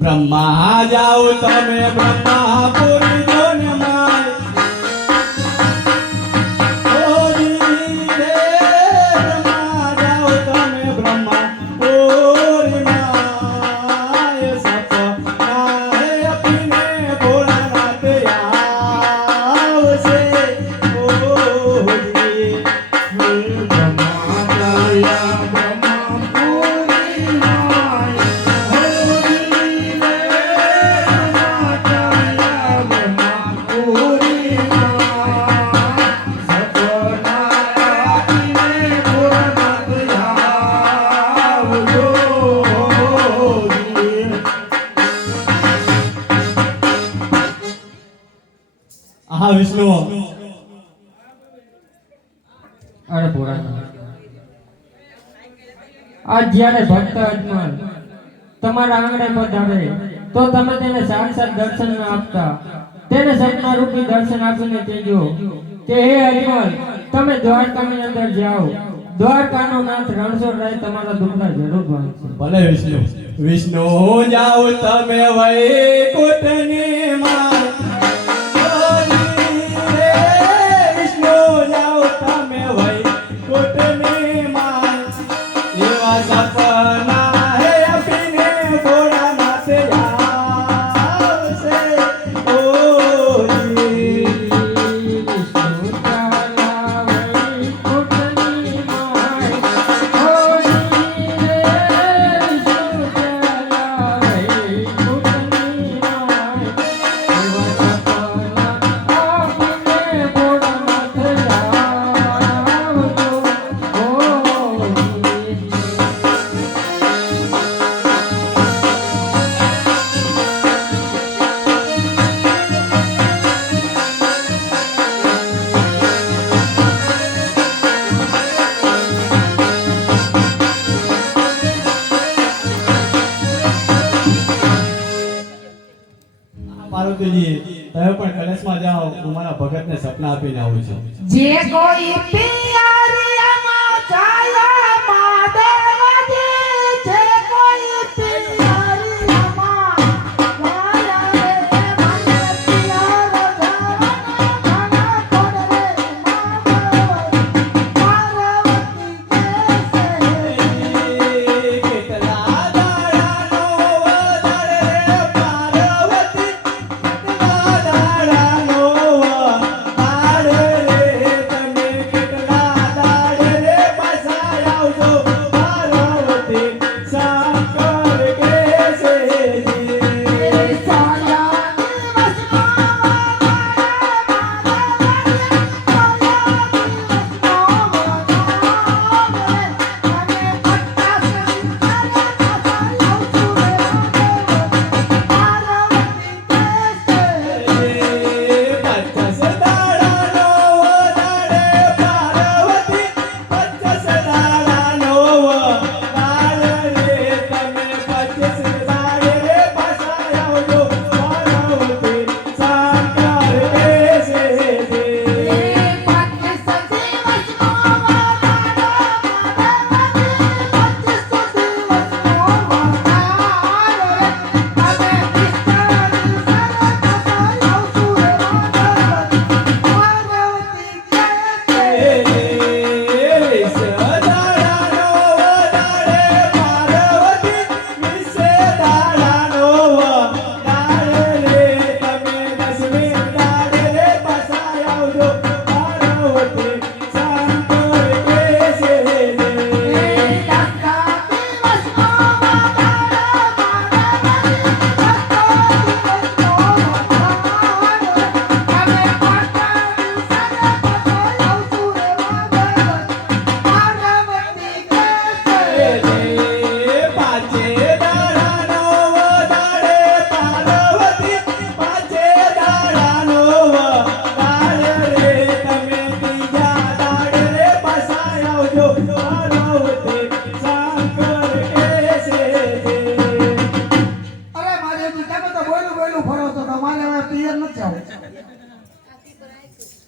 બ્રહ્મા જાઓ તમે બ્રહ્માપુરી જો ને માય ઓજી રે બ્રહ્મા જાઓ તમે બ્રહ્માપુરી માય સપના હે અપીને ભોળાનાથ આવશે ઓજી બ્રહ્મા જાયા હા વિષ્ણુ અરે પુરાણ આજ જ્યારે ભક્ત અજમલ તમારા આંગણે પધારે તો તમે તેને સાક્ષાત દર્શન ન આપતા તેને સપના રૂપી દર્શન આપીને કહેજો કે હે અજમલ તમે દ્વારકાની અંદર જાઓ દ્વારકાનો નાથ રણછોડરાય તમારા દુખડા જરૂર ભાંગશે ભલે વિષ્ણુ વિષ્ણુ જાઓ તમે વૈકુંઠની માં પાર્વતીજી તમે પણ કલેશમાં જાઓ હું મારા ભગતને સપના આપીને આવું છું જે કોઈ પિયારીમાં જાય માધવજી જે કોઈ પિયારીમાં જાય રે મને પિયાર જવાના ઘણા કોડરે પાર્વતી કેટલા દાડાનો વધારે રે પાર્વતી દાડાનો વાડે રે તમે કેટલા દાડે રે પાછા આવજો પાર્વતી સાકર કેસે જી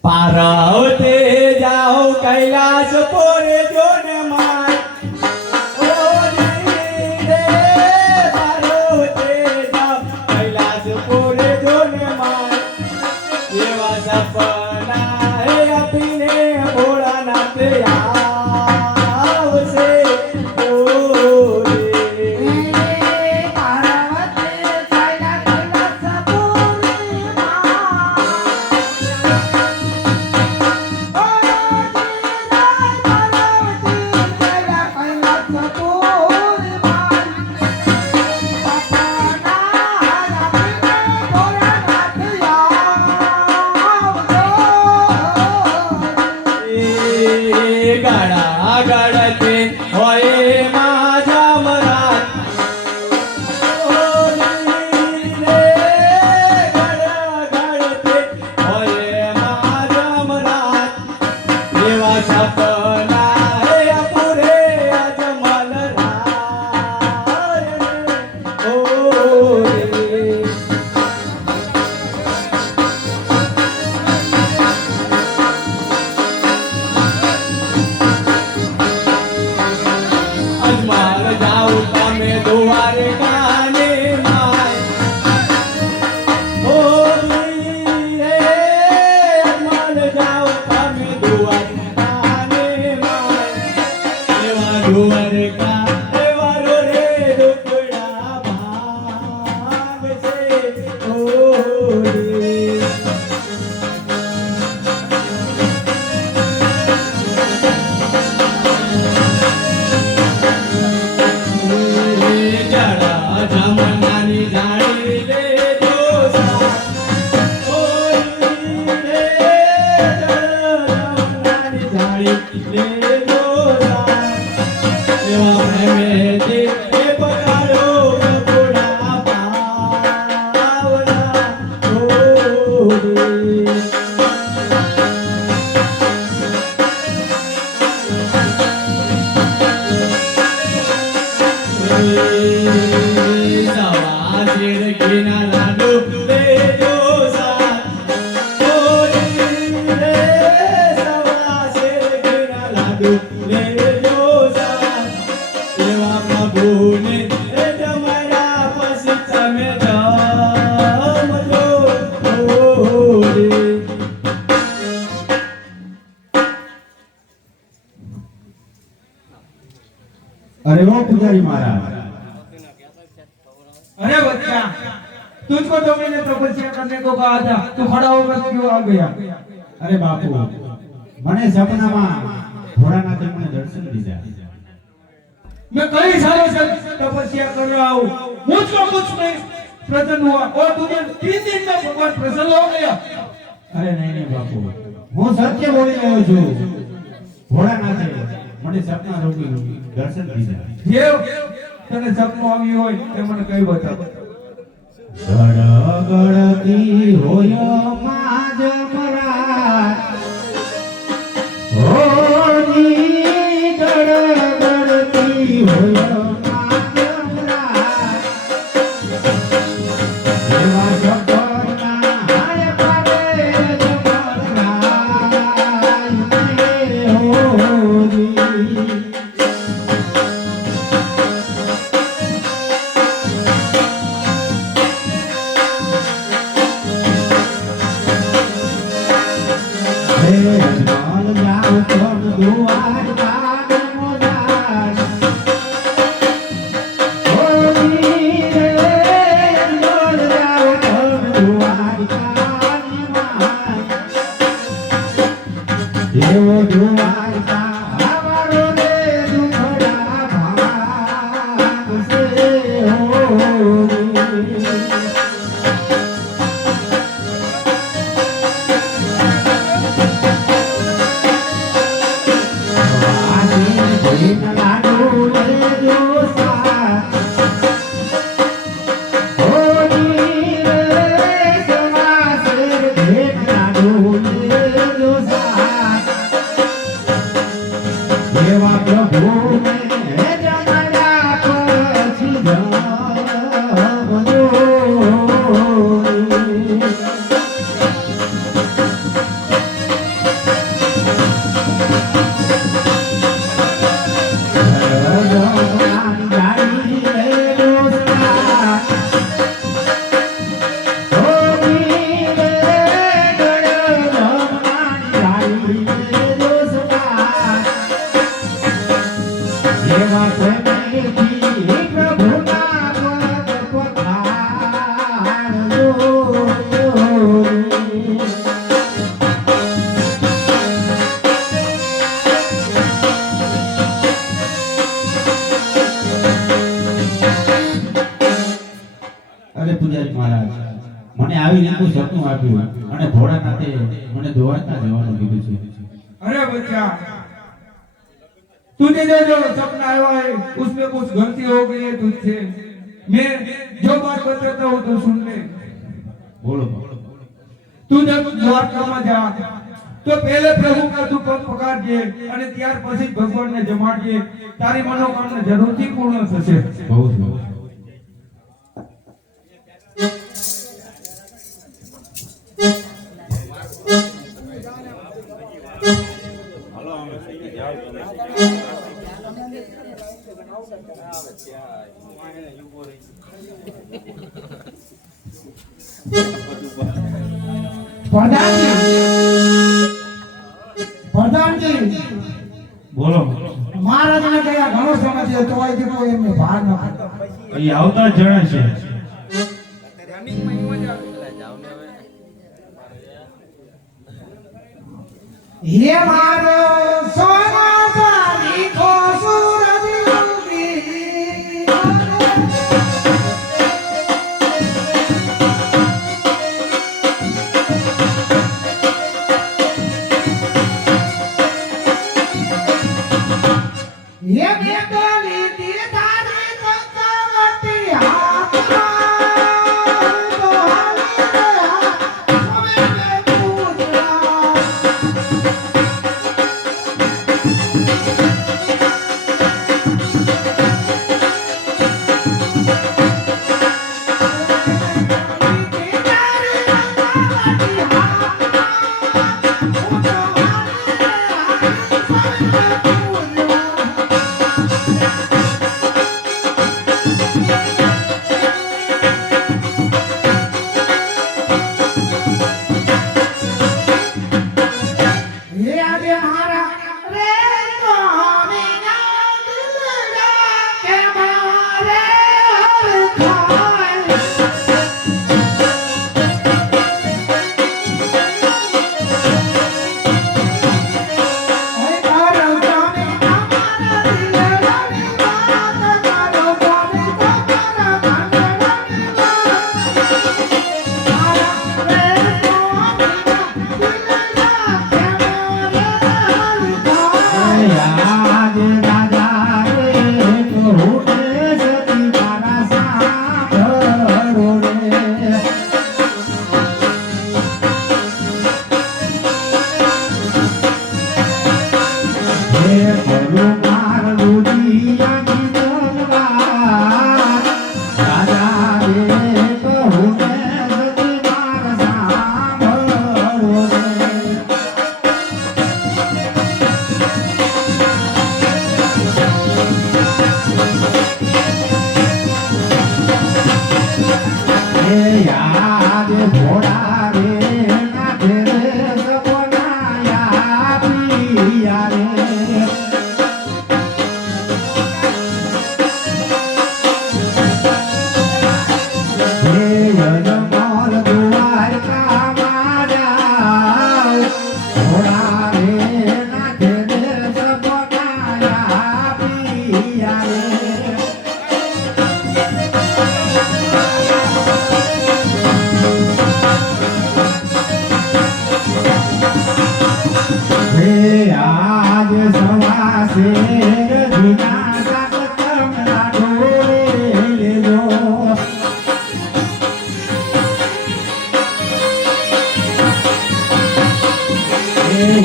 પાર્વતે જાઓ કૈલાસ પોરે જોને માય ઓજી રે પાર્વતે જાઓ ઘીના લાડુ લેજો સાથ હોળી રે સવા શેર ઘીના લાડુ લેજો સાથ એવા પ્રભુને એ જમાડ્યા પછી તમે જમજો હોળી. अरे वो पुजारी महाराज, अरे बच्चा, तुझको तो मैंने तपस्या करने को कहा था, तू खड़ा होकर क्यों आ गया? अरे बापू, મને સપનામાં ભોળાનાથે મને દર્શન દીધા. मैं कई सालों से तपस्या कर रहा हूँ, मुझको कुछ नहीं प्रसन्न हुआ और तुझे 3 दिन में भगवान प्रसन्न हो गया. અરે નહીં નહીં બાપુ, હું સત્ય બોલી રહ્યો છું. ભોળાનાથે મને સપના રૂપી દર્શન દીધા. જે તને સપનું આવ્યું હોય તે મને કઈ બતાવ. ગડગડતી હોય માજ મરા, હોની ગડગડતી હોય માજ મરા, એવા સપના હાય પાડે જમરા હોની. અરે પૂજારી મહારાજ, મને આવી રીતનું સપનું આપ્યું અને ભોળાનાથે મને દ્વારકા જવાનું કીધું છે. अरे बच्चा, तुझे जो सपना आया है उसमें कुछ गलती हो गई है तुझसे. मैं जो बात बताता हूँ तो सुन ले. બોલો. तू जब द्वारका में जा तो पहले प्रभु का तू पग पकड़જે અને ત્યાર પછી ભગવાનને જમાડજે. તારી મનોકામના જરૂરથી પૂર્ણ થશે. બહુ જ બહુ. પ્રધાનજી, બોલો. મહારાજને કયા ઘણો સમય છે તો આઈ કોઈ એમને ભાર ન પડતો. એ આવતા જ જણા છે. હે મારો સોના સારી કો સૂરજ ઉગી હે બેટલી તી તારી ચક્રવર્તી હાથમાં તો હાલી રે સવે મે પૂજરા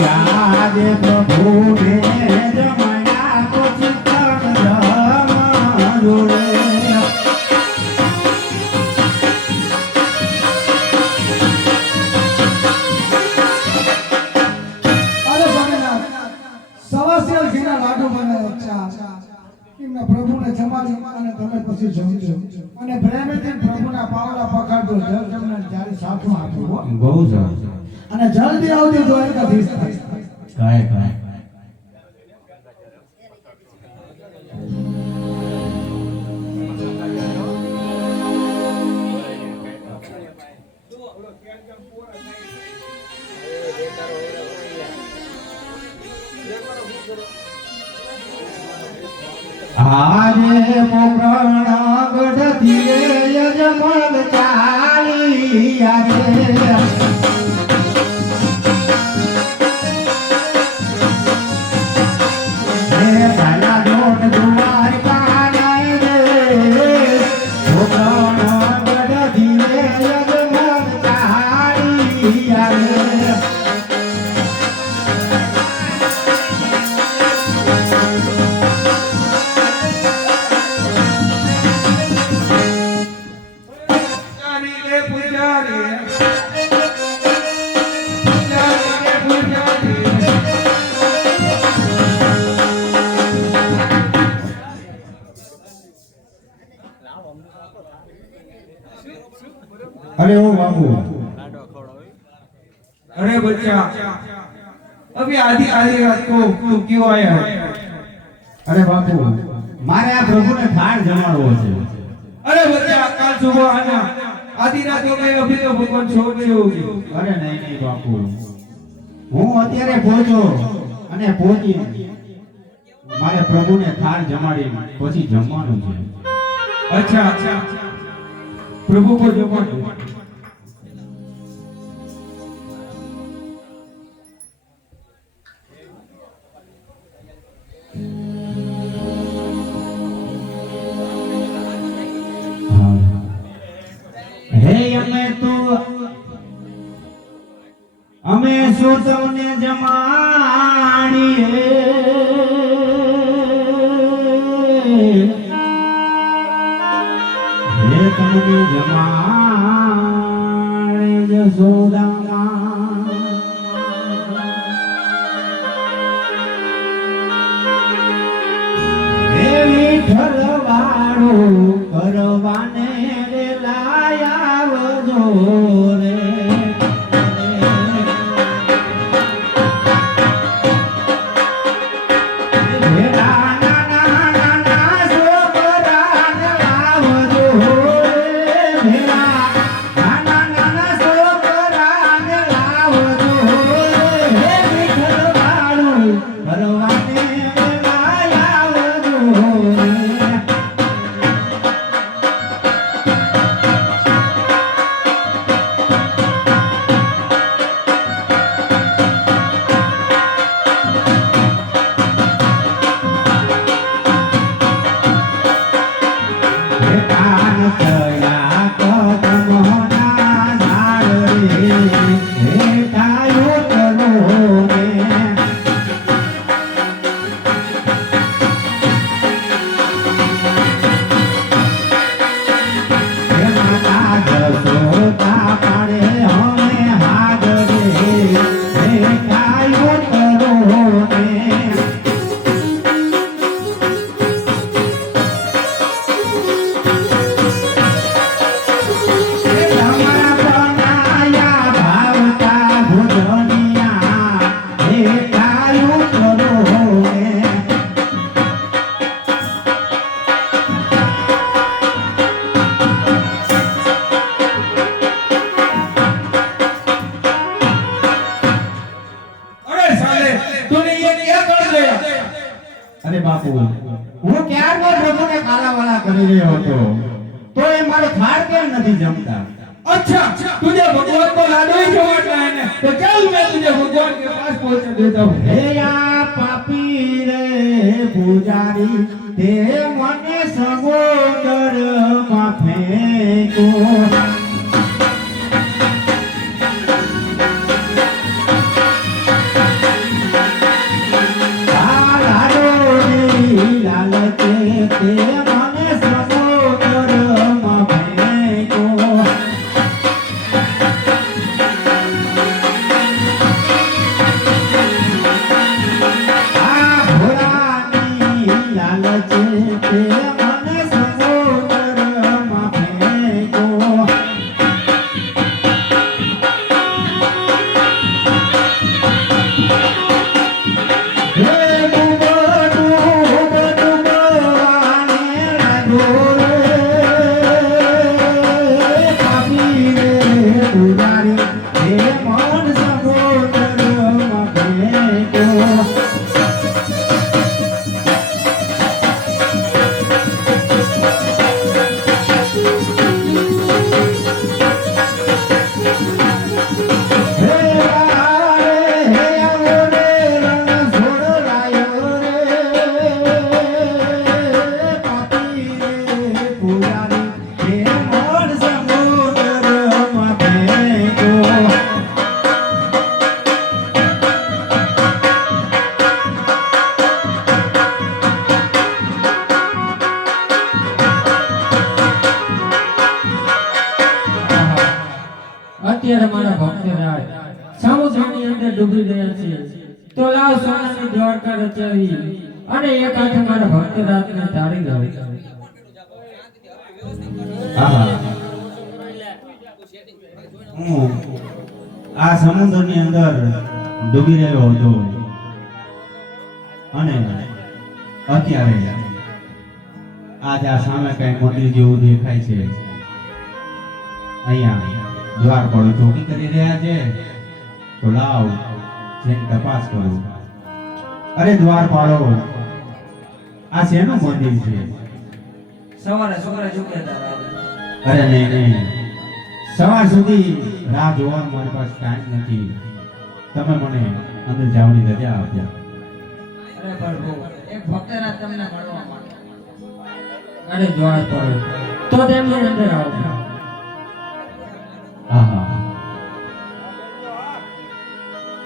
યાદ પ્રભુને જમાયા પછી તન જમાડો રે. અરે સ્વામિનાથ, સવાસિયા ઘીના લાડુ બનાવ્યા ચા એમના પ્રભુને જમાડી અને તમે પછી જમજો અને પ્રેમથી પ્રભુના પાવલા પકડજો જલ તમને જ્યારે સાચું આપ્યું હો. બહુ સરસ. અને જલ્દી આવજો દ્વારકાધીશ. કાંઈ આજે પોકરણ ગઢથી રે યજમગ ચાલી આવે. હે ભલા દોટ દ્વારકા નાય રે પોકરણ ગઢથી રે યજમગ ચાલી આવે. પૂજારી રે પૂજારી, પૂજારી રે પૂજારી. અરે ઓ બાપુ, अरे बच्चा, अभी आधी आधी रात को तू क्यों आया है? અરે બાપુ, મારે આ પ્રભુને થાળ જમાડવો છે. अरे बच्चा, कल सुबह आना. आधी रात हो गई, अभी तो भगवान सो गए होगी. અરે નહીં બાપુ, હું અત્યારે પહોંચ્યો અને પહોંચી મારે પ્રભુને થાળ જમાડી પછી જમવાનું છે. अच्छा अच्छा, प्रभु को जमा दो. હે અમે શું તમને જમાડીએ, હે તમને જમાડે જશોદામાં. હે વિઠ્ઠલ વાળો કરવાને રે લાયાવજો રે. અરે બાપુ, હું ક્યારનો પ્રભુને કાલાવાલા કરી રહ્યો હતો, તો એ મારો થાળ કેમ નથી જમતા? अच्छा, तुझे भगवान को लाडू ही खिलाना है ना, तो चल मैं तुझे भगवान के पास पहुंचा देता हूँ. હે આ પાપી રે પૂજારી, તે મને સગોદરમાં ફેંકો. પુજારી હે મન સમુદ્રમાં ફેંકો. અત્યારે મારા ભક્તરાજ સમુદ્રની અંદર ડૂબી રહ્યા છે, તો લાવ સોનાની દ્વારકા રચાવી અને એક હાથે મારા ભક્તરાજને તાળી લાવી. હું આ સમુદ્રની અંદર ડૂબી રહ્યો હતો અને અત્યારે આજ આ સામે કઈ મંદિર જેવું દેખાય છે. અહીંયા દ્વારપાળો ચોકી કરી રહ્યા છે, તો લાવ જેની તપાસ કરું. અરે દ્વારપાળો, આ શેનું મંદિર છે? સવારે છોકરા ચૂક્યા હતા. અરે નહીં, સવાર સુધી રાહ જોવાનો મારી પાસે ટાઈમ નથી. તમે મને અંદર જવાની રજા આપ્યા. અરે પ્રભુ, એક ભક્તરાજ તમને મળવા માંગે. અરે દ્વારપાળો, તો તેમની અંદર આવો.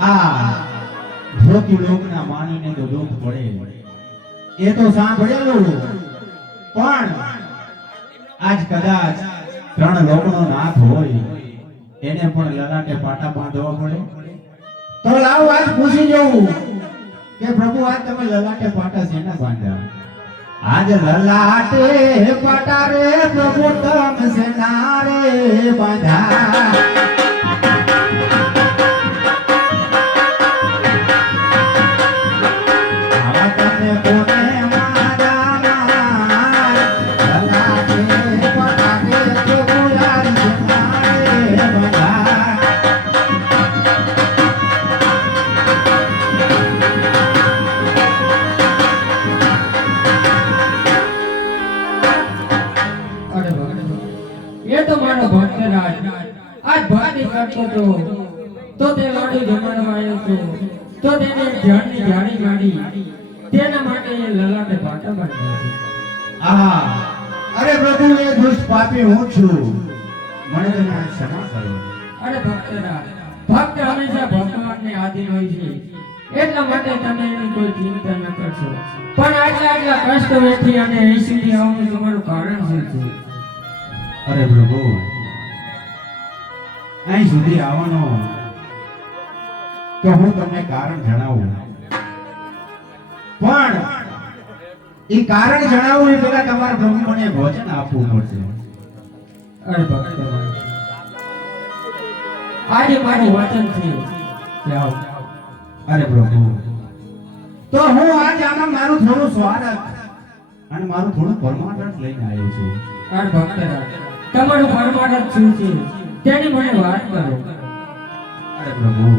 આ ધોતી લોકના માનીને તો દુઃખ પડે, એ તો સાંભળેલું, પણ આજ કદાચ 3 લોકનો નાથ હોય એને પણ લલાટે પાટા બાંધવા પડે. તો લાવ આજ પૂછી જોઉં કે પ્રભુ આજ તમે લલાટે પાટા શેના બાંધ્યા? આજ લલાટે પાટા રે પ્રભુ તમે શેના રે બાંધ્યા? એ તો મારો ભક્તરાજ આજ ભક્તિ કરતો હતો, તો તે લાડુ જમાડવા આવ્યો હતો, તો તેને ઝાડની ઝાડી માડી, તેના માટે એ લલાટે પાટા બાંધ્યા છે. અરે પ્રભુ, એ દુષ્ટ પાપી હું છું, મને તમે ક્ષમા કરો. અરે ભક્તરાજ, ભક્ત હંમેશા ભગવાનને આધીન હોય છે, એટલા માટે તમે એની કોઈ ચિંતા ન કરશો. પણ આટલા કષ્ટ વેઠી અને અહીં સુધી આવવાનું તમારું કારણ શું છે? અરે પ્રભુ, અહીં સુધી આવવાનો તો હું તમને કારણ જણાવું, પણ એ કારણ જણાવું એ પહેલા તમારા પ્રભુ મને વચન આપવું પડશે. અરે ભક્તરાજ, આજે મારું વચન છે કે આવો. અરે પ્રભુ, તો હું આજ આમાં મારું થોડું સ્વાર્થ અને મારું થોડું પરમાર્થ લઈને આવ્યો છું. અરે ભક્તરાજ, તમારું પરમાર્થ શું છે તેની મને વાત કરો. અરે પ્રભુ,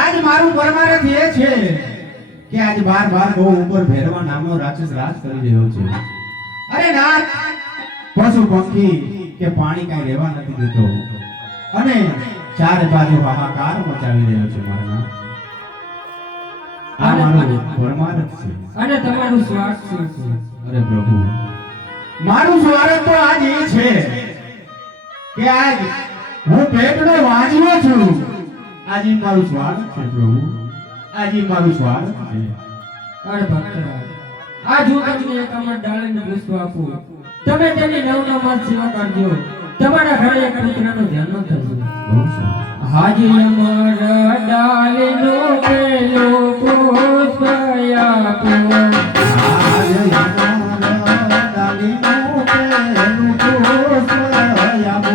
આજ મારું પરમાર્થ એ છે કે આજ બાર ગૌ ઉપર ભેરવા નામનો રાક્ષસ રાજ કરી રહ્યો છે. અરે નાથ, પશુ પંખી કે પાણી કાંઈ રહેવા નથી દેતો અને ચારે બાજુ હાહાકાર મચાવી રહ્યો છે. મારા નાથ, આ મારું પરમાર્થ છે. અને તમારું સ્વાર્થ શું છે? અરે પ્રભુ, મારું સ્વાર્થ તો આજ એ છે કે આજ હું પેટનો વાંજ્યો છું. આજે મારું સ્વાર્થ છે પ્રભુ, આજે મારું સ્વાર્થ છે. અરે ભક્તરાજ, આજ હું તમને એક અમર ડાળીનું પુષ્પ આપું, તમે તેની નવનામાં સેવા કરજો, તમારા ઘરે એક પુત્રનો જન્મ થશે. બહુ સારું. હાજી અમર ડાળીનું પેલું પુષ્પ આપું, આજે અમારા ડાળીનું પેલું પુષ્પ આપો.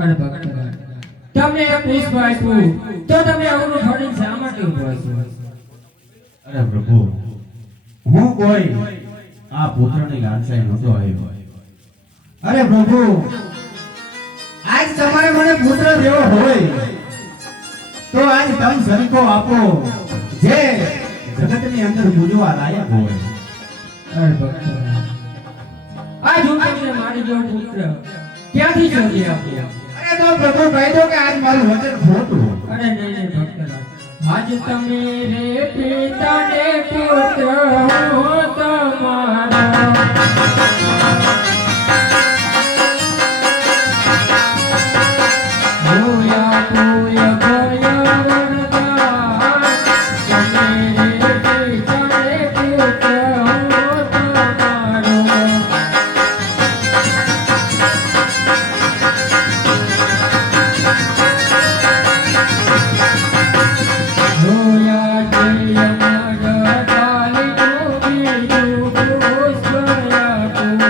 અરે ભક્તરાજ, તમને એક પુષ્પ આપ્યું તો તમે અવરું ફળીને શા માટે ઊભા છો? અરે પ્રભુ, હું કોઈ આ પુત્રની લાલસાએ નહોતો આવ્યો. અરે પ્રભુ, આજ તમારે મને પુત્ર દેવો હોય તો આજ તમે સનકો આપો જે જગતની અંદર પૂજવા લાયક હોય. અરે ભક્તરાજ, આજ હું તમને મારી જેવો પુત્ર ક્યાંથી શોધી આપ્યો? અરે તો પ્રભુ કહી દો કે આજ મારું વચન ખોટું. અરે નહીં ભક્તરાજ, આજ તમે રે પિતાને પુત્ર હું તમારો. ભૂયા ભૂય ભય વરદાન, તમે રે પિતાને પુત્ર હું તમારો. ભૂયા જય મર ડાલી ડૂબી ડૂબું સ્વયાપું.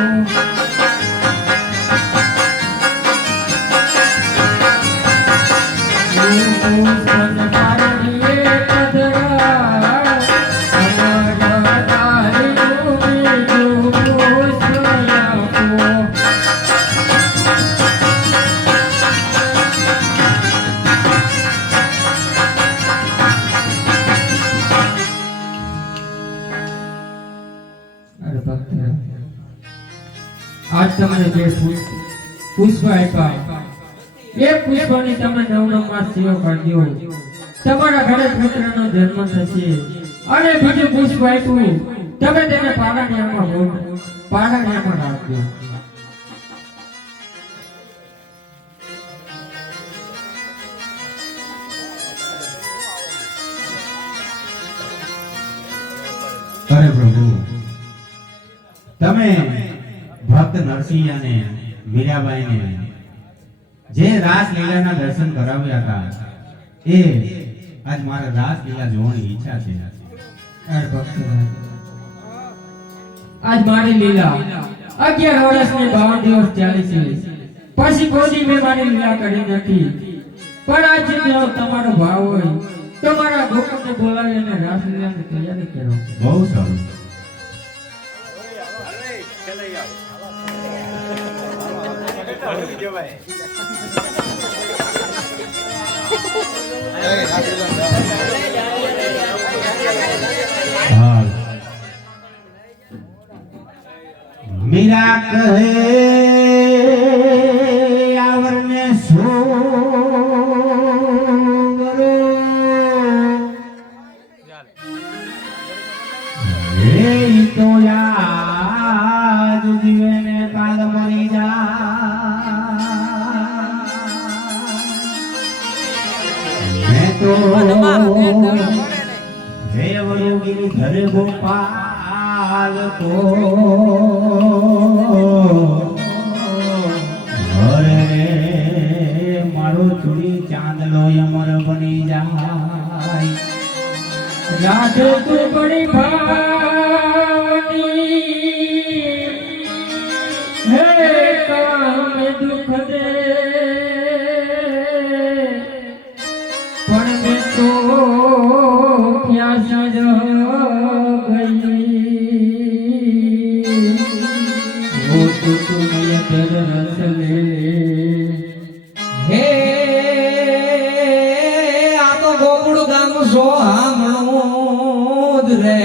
આજ તમને જે પુષ્પ આપ્યા એ પુષ્પની તમે નવમાં સેવા કરજો. તમારા ઘરે પુત્રનો જન્મ થશે. અને બીજું પુષ્પ આપ્યું તમે તેને પારણ્યમાં રાખજો. અરે પ્રભુ, તમે ભક્ત નરસિંહ અને મીરાબાઈને જે રાસલીલાના દર્શન કરાવ્યા હતા એ આજ મારે રાસલીલા જોવાની ઈચ્છા છે. અરે ભક્તરાજ, આજ મારી લીલા 11 વર્ષની 52 દિવસ ચાલી છે. પછી કોઈ મેં મારી લીલા કરી નથી. પણ આજ જો તમારો ભાવ હોય તો મારા ગોકુળને બોલાવી અને રાસલીલાની તૈયારી કરો. બહુ સારું. મીરા કહે આવરને સોવરો એ તો યાદ જીવને કાલ મરી જા તો હે વરુગીરી ધરે ગોપાલ તો હરે મારો ચૂડી ચાંદલો અમર બની જાય. રાધે તું બડી ભાની હે કામ દુખ દે પણ મેં તો ક્યાં સજ ગઈ वो तो तुम्हें कर रस ले હે આ તો ગોકુળ ગામ સોહામણું જ રે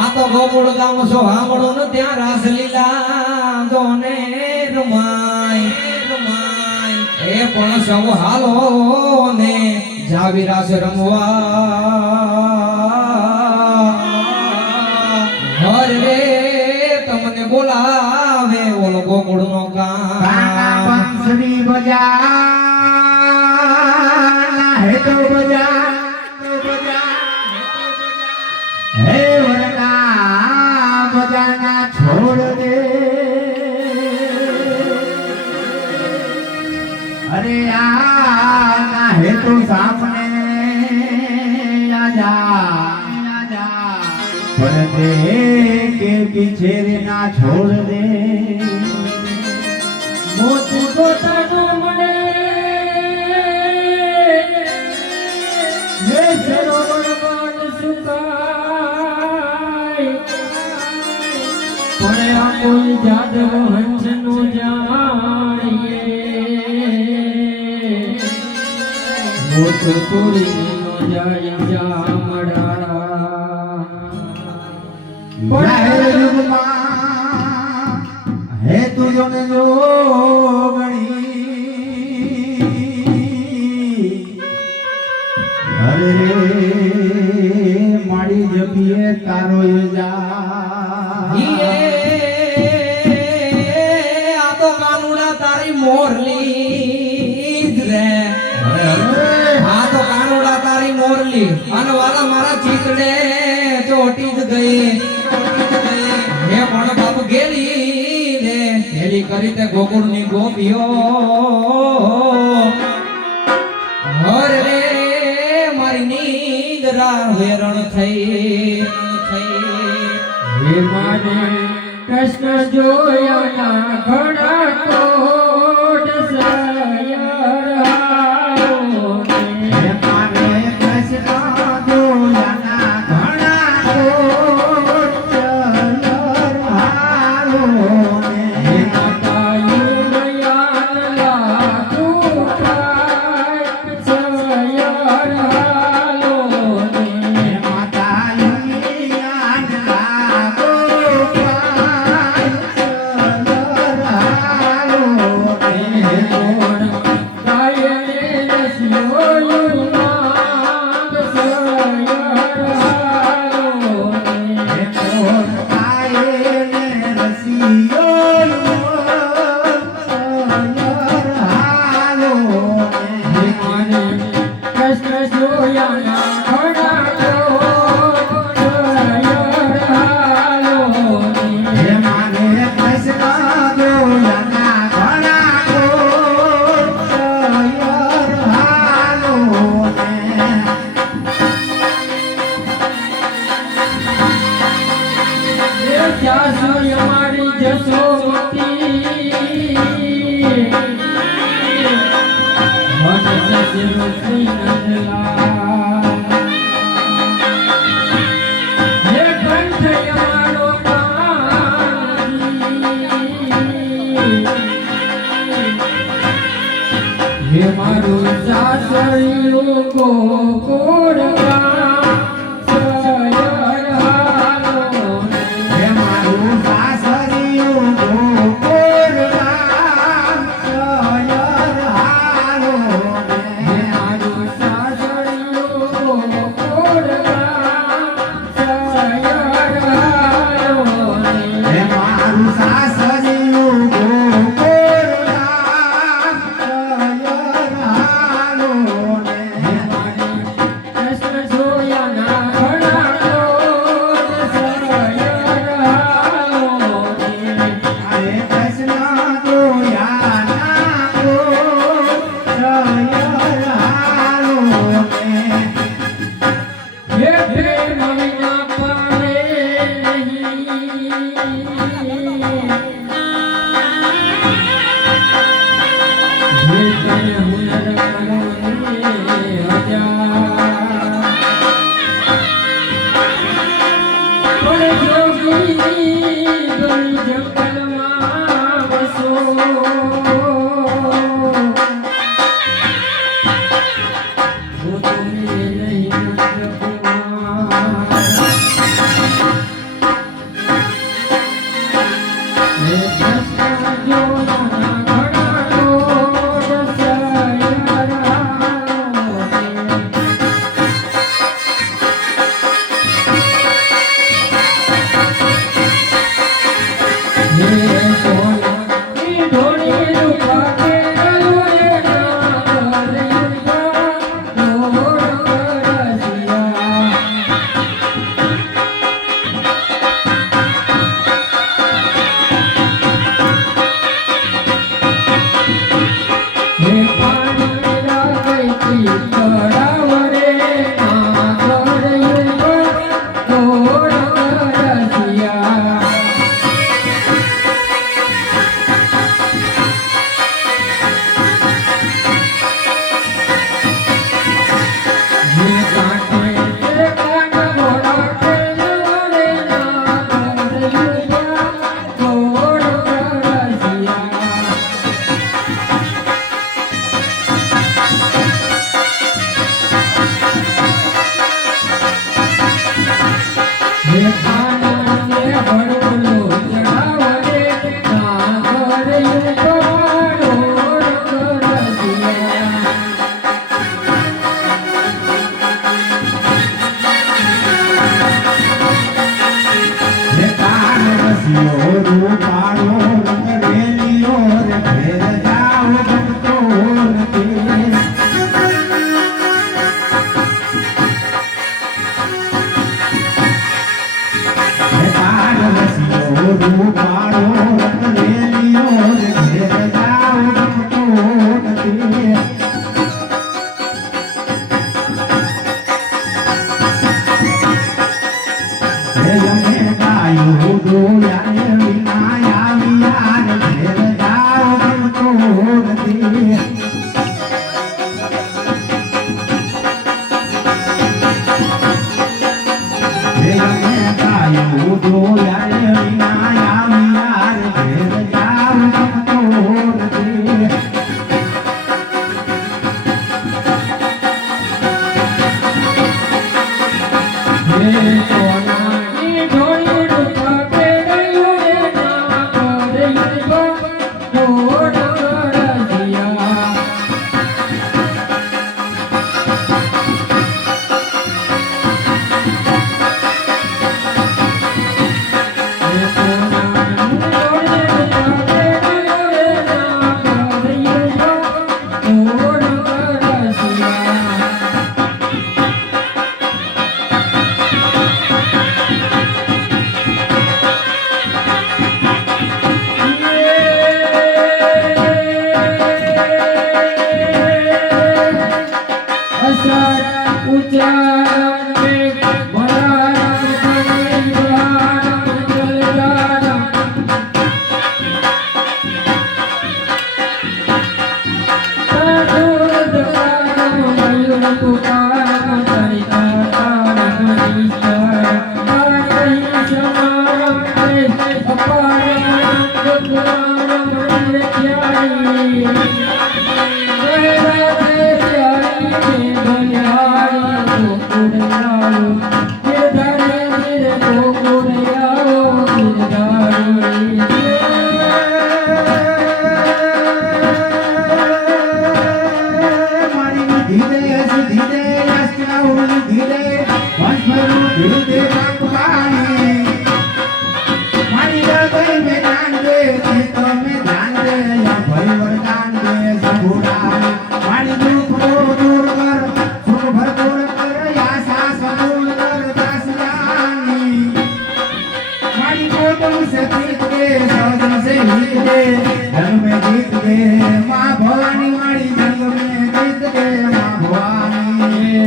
આ તો ગોકુળ ગામ સોહામણું ને ત્યાં રાસલીલા જોને રમાય એ પણ સૌ હાલો ને જાવી રાસ રમવા હરે તમને બોલાવે ઓલો ગોકુળ નો કામ બંસરી બજા હે તો બજા હે વરના બજાના છોડ દે. અરે આ હે તો સામને આજા પડદે के पीछे ना छोड़ दे મોતું પોતાનું મોરી જાદવ હંસનું જાણીએ મોત તોડીનો જાય જામડા જાહેર યુગમાં હે તુજો ને જોગણી અરે માડી જપીએ તારો જા આ તો કાનુડા તારી મોરલી જ રે આ તો કાનુડા તારી મોરલી અને વાલા મારા ચીતડે ચોટી જ ગઈ હે પણ બાપુ ગેલી રે ગેલી કરી તે ગોકુળની ગોપીઓ હર રે મારી નીંદરા વેરણ થઈ હે માને કૃષ્ણ જોયા ઘણા કોટ સયરાઓ હે મારે કૃષ્ણ જોયાના ઘણા કોટ હાલો હે માતા યુમયાન લાગુ પાટ સયરાઓ હે માતા યુનિયાન લાગો હે મારું સાસરિયું ગોકુળ ગામ સયરાઓ હે મારું સાસરિયું ગોકુળ ગામ સયરાઓ હે મારું સાસરિયું ગોકુળ ગામ સયરાઓ હે મારું સાસરિયું ગોકુળ ગામ સયરાઓ કૃષ્ણ જો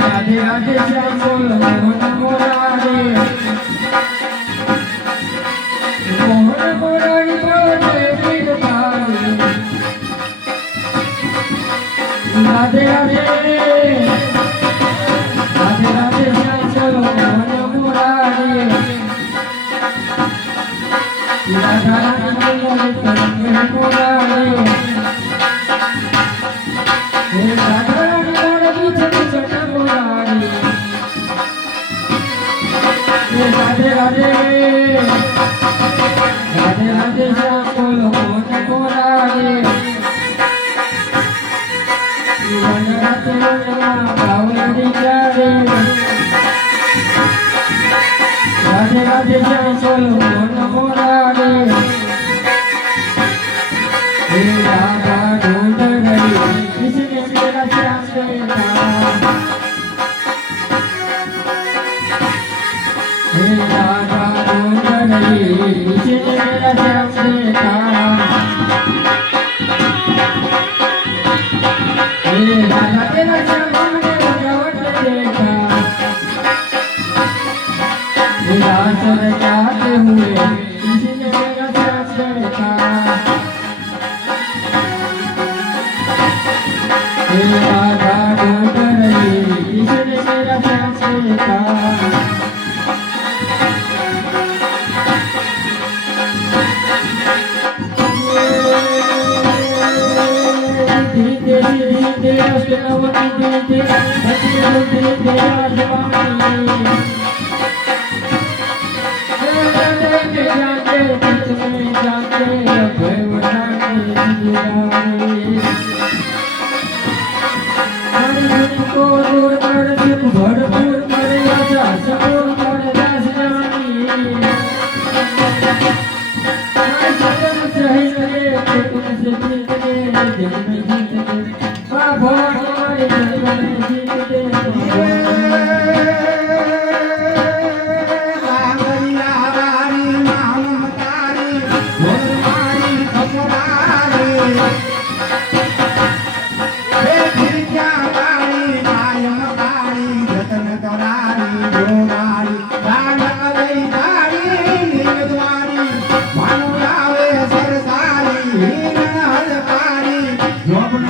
राधे राधे श्याम बोलो मोहन मुरारी मोहन मुरारी बोले गिरधारी राधे राधे राधे राधे श्याम बोलो मोहन मुरारी राधा रानी बोले मुरारी राधा रानी बोले बीच मुरारी राधे राधे राधे राधे श्याम बोलो मोहन मुरारी राधे राधे श्याम बोलो मोहन मुरारी राधा ढूंढ रही किसने मेरा श्याम देखा राधा ढूंढ रही किसने मेरा श्याम देखा राधा तेरा श्याम हमने भगवत देखा निराश जाते हुए किसने मेरा श्याम देखा राधा ढूंढ रही किसने मेरा श्याम देखा धीरे धीरे अष्टनवती धीरे धीरे धीरे आसमानी जाते कितने जाते को दूर कर दुख भरपूर करे आशा सबूर कर दास जानी सजन सही करे तुमसे जीत गए दिल में जीत गए भगवान हमारे दिल में जीत गए ઝોપડી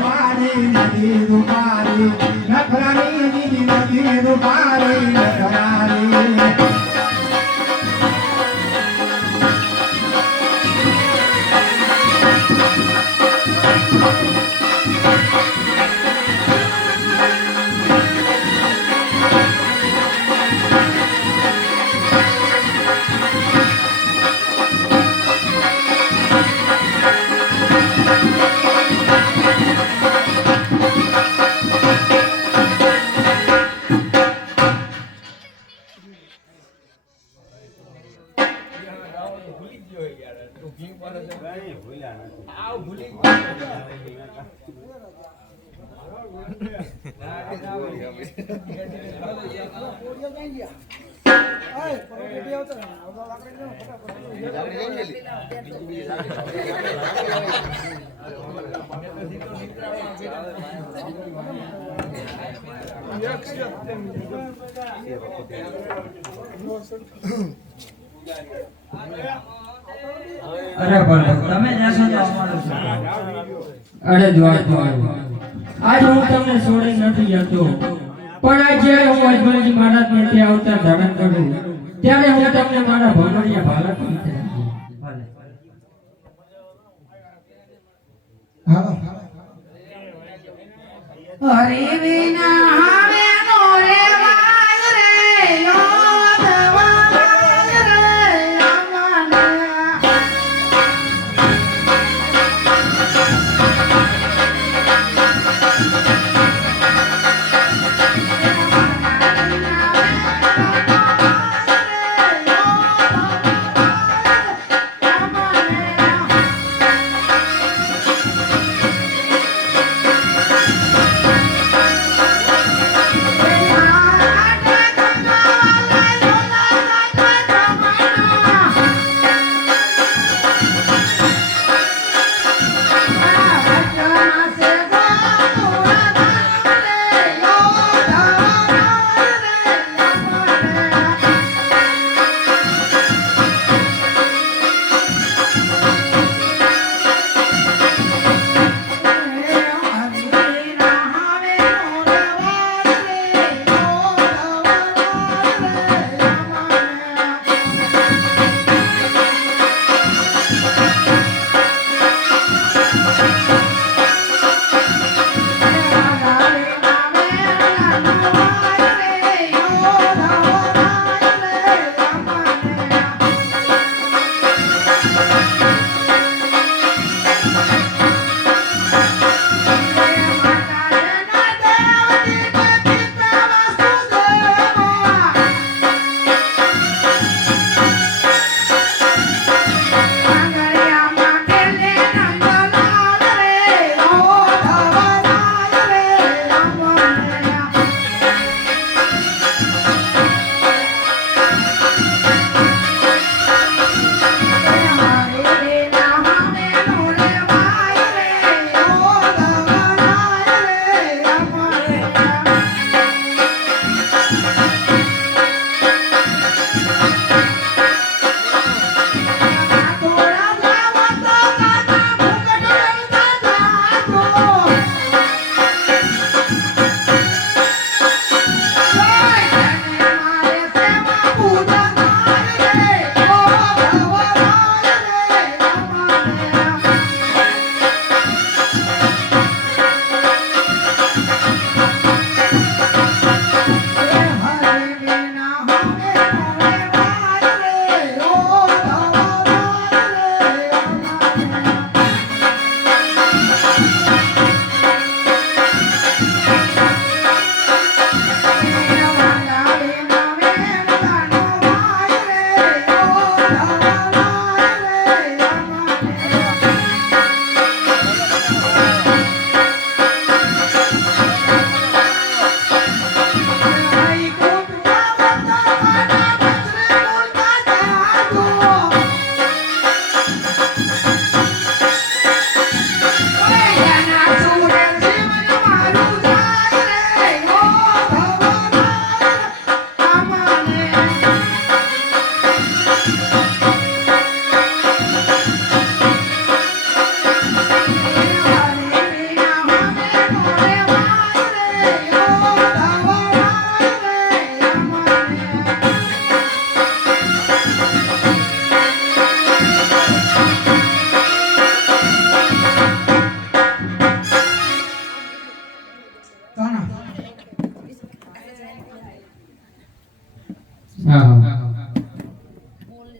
અરે પણ તમે જાશો તો અમારું શું? અરે દ્વારપાલ, આજ હું તમને છોડી નથી જતો, પણ આજ જ્યારે હું અજમલજી મહારાજને ત્યાં અવતાર ધારણ કરું ત્યારે હું તમને મારા ભમરિયા ભાલક રીતે રાખીશ. હાલો હરે વિના હવે નો રેવાય રે યોધવાય રે અમને.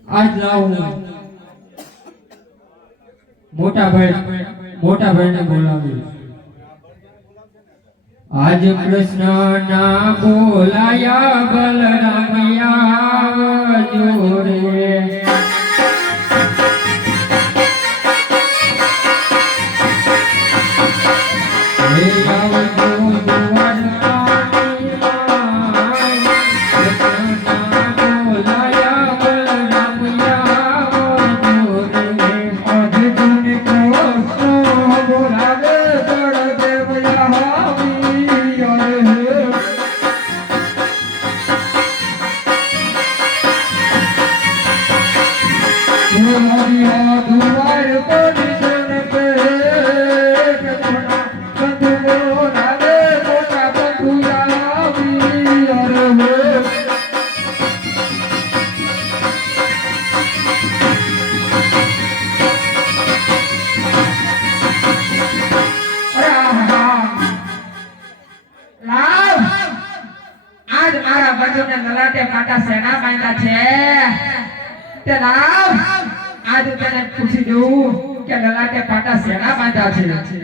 આજ લાવું મોટા ભાઈને બોલાવી. આજ કૃષ્ણ ના બોલાયા બલરામયા જોરે. હે આવજો દ્વારકાની માય, તે લાવ આજ તને પૂછી જોઉં કે લલાટે પાટા શેના બાંધ્યા છે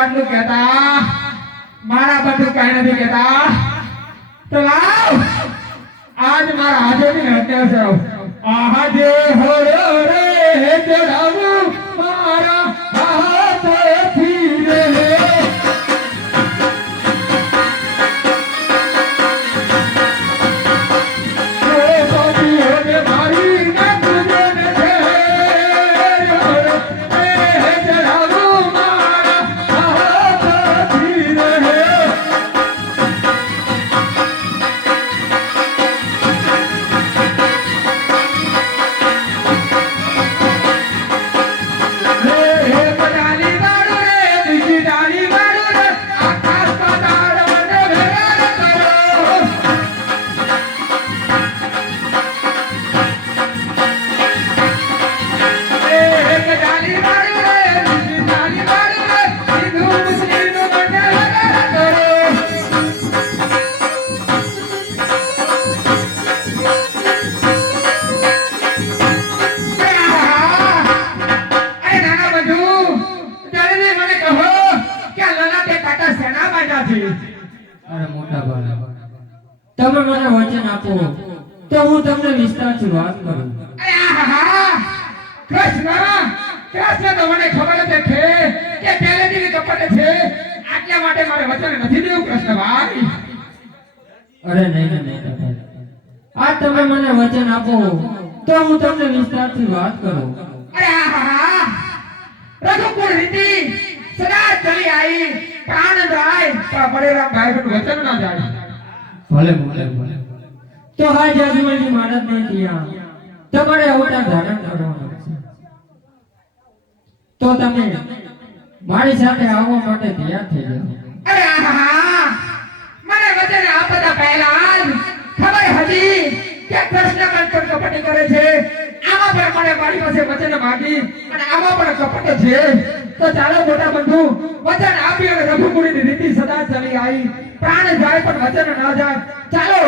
આટલું કહેતા મારા બધું કઈ નથી કહેતા તો લાવ આજ મારા હાજરી હત્યા છે આજે હોરો રે જડાવું મારા હાથેથી રે તમે મને વચન આપો તો હું તમને વિસ્તારથી વાત કરું. કૃષ્ણ તો મને ખબર જ છે કે પહેલેથી કપટ છે આટલા માટે મારે વચન નથી દેવું કૃષ્ણભાઈ. અરે નહીં આ તમે મને વચન આપો તો હું તમને વિસ્તારથી વાત કરું. રઘુકુળ રીતિ સદા ચલી આવી પ્રાણ જાય પણ બળેરામ ભાઈ વચન ના જાય. ભલે તો હા જજમાનજી મહારાજ ને ત્યાં તમારે અવતાર ધારણ કરવાનો છે તો તમે મારી સાથે આવવા માટે તૈયાર થઈ જાઓ. મને વચન આપતા પહેલા જ ખબર હતી કે કૃષ્ણ કંચન કપટી કરે છે. આમાં પણ મને મારી પાસે વચન માંગી અને આમાં પણ કપટ છે. તો ચાલો મોટા બંધુ વચન આપી અને રઘુકુળની રીતિ સદા ચાલી આવી પ્રાણ જાય પણ વચન ના જાય. ચાલો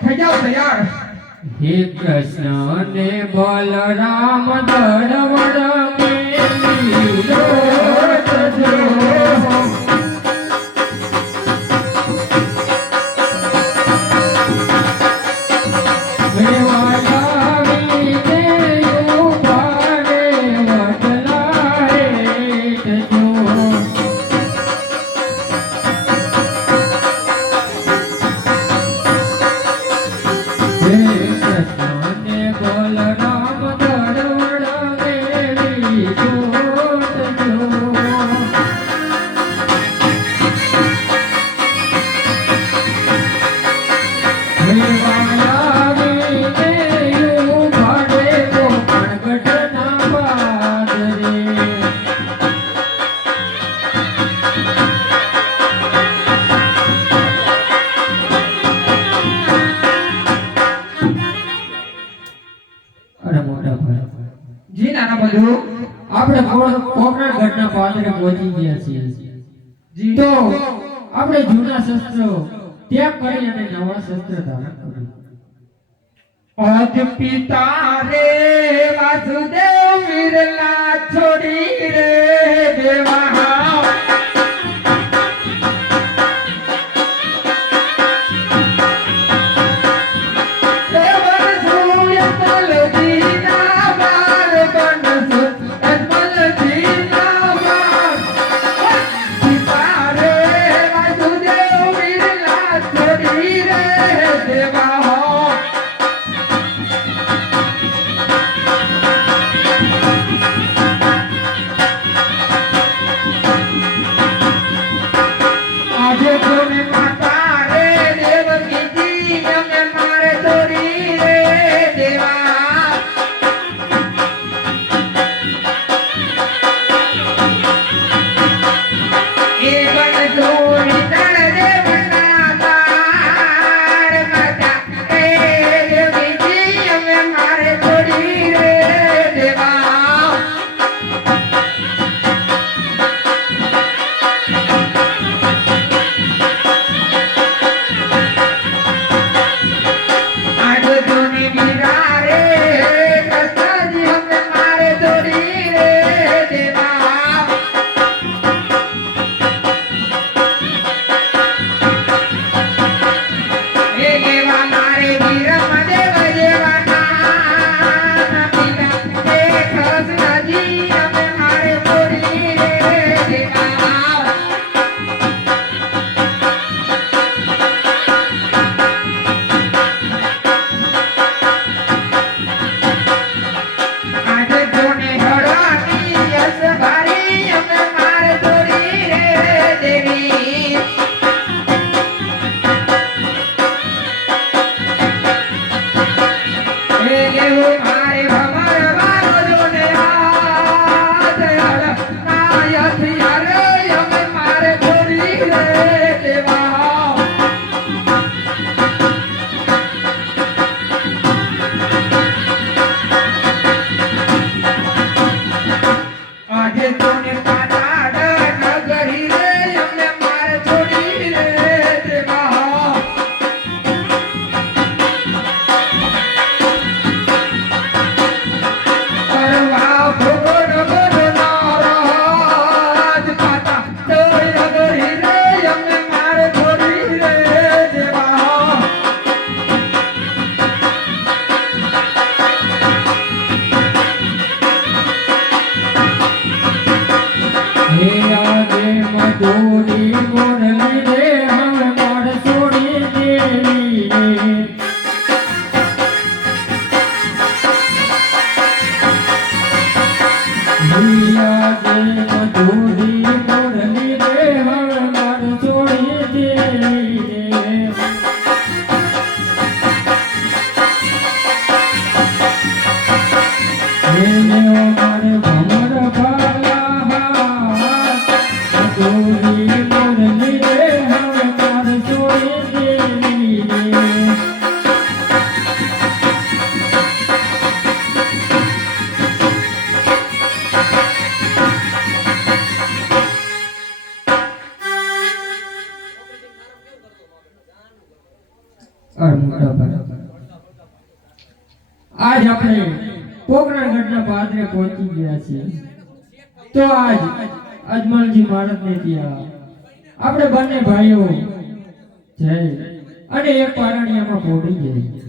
થઈ જાઓ તૈયાર. હે કૃષ્ણ ને બલરામ દળવળ મેલી લોટ જો જી નાના બંધુ આપણે કોકરણ ઘટના પાદરે પહોંચી ગયા છીએ જી તો આપણે જૂના શસ્ત્રો ત્યાગ કરી અને નવા શસ્ત્ર ધારણ કર્યું. અજ પિતા રે વાસુદેવ વિરલા છોડી રે દેવા દેવન સૂર્ય તલ દીના બાર બનસુ અજમલ દીના બાર પિતા રે વાસુદેવ વિરલા છોડી રે દેવા આજે કોને માતા રે દેવકીજી અમે મારે તોડી રે દેવા એ બન જોડી તળ દેવના તાર માતા રે દેવકીજી અમે મારે તોડી રે દેવા आज जोने मीरा रे कसाजी हमें मारे तोड़ी रे देवा ए देवा मारे वीरम देव देवा नाम मीरा ए कसाजी हमें मारे तोड़ी रे देवा आज जोने हरानी यस भारी हमें मार तोड़ी रे देवी हे देव मारे भमर बारो जोने हाथ हर नायस हरे हमें मार तोड़ी रे देवा આજે તોને પાછાડ નગરી રે અમને માર છોડી રે દેવા કરવા ભોગોડ ગોડ નારાજ પાતા તોય નગરી રે અમને માર છોડી રે દેવા હે આજે મધુરી મોરલી રે હવે માર છોડી દેવી રે. હે આજે મધુરી મોરલી રે હવે માર છોડી દેવી રે. હે દેવ મારે ભમર ભાલા મધુરી મોરલી રે હવે માર છોડી દેવી રે. આજ આપણે પોકરણ ઘટના પાદરે પહોંચી ગયા છીએ તો આજ અજમલજી મહારાજને ત્યાં આપણે બંને ભાઈઓ જય અને એક પારણિયામાં પહોંચી જઈએ.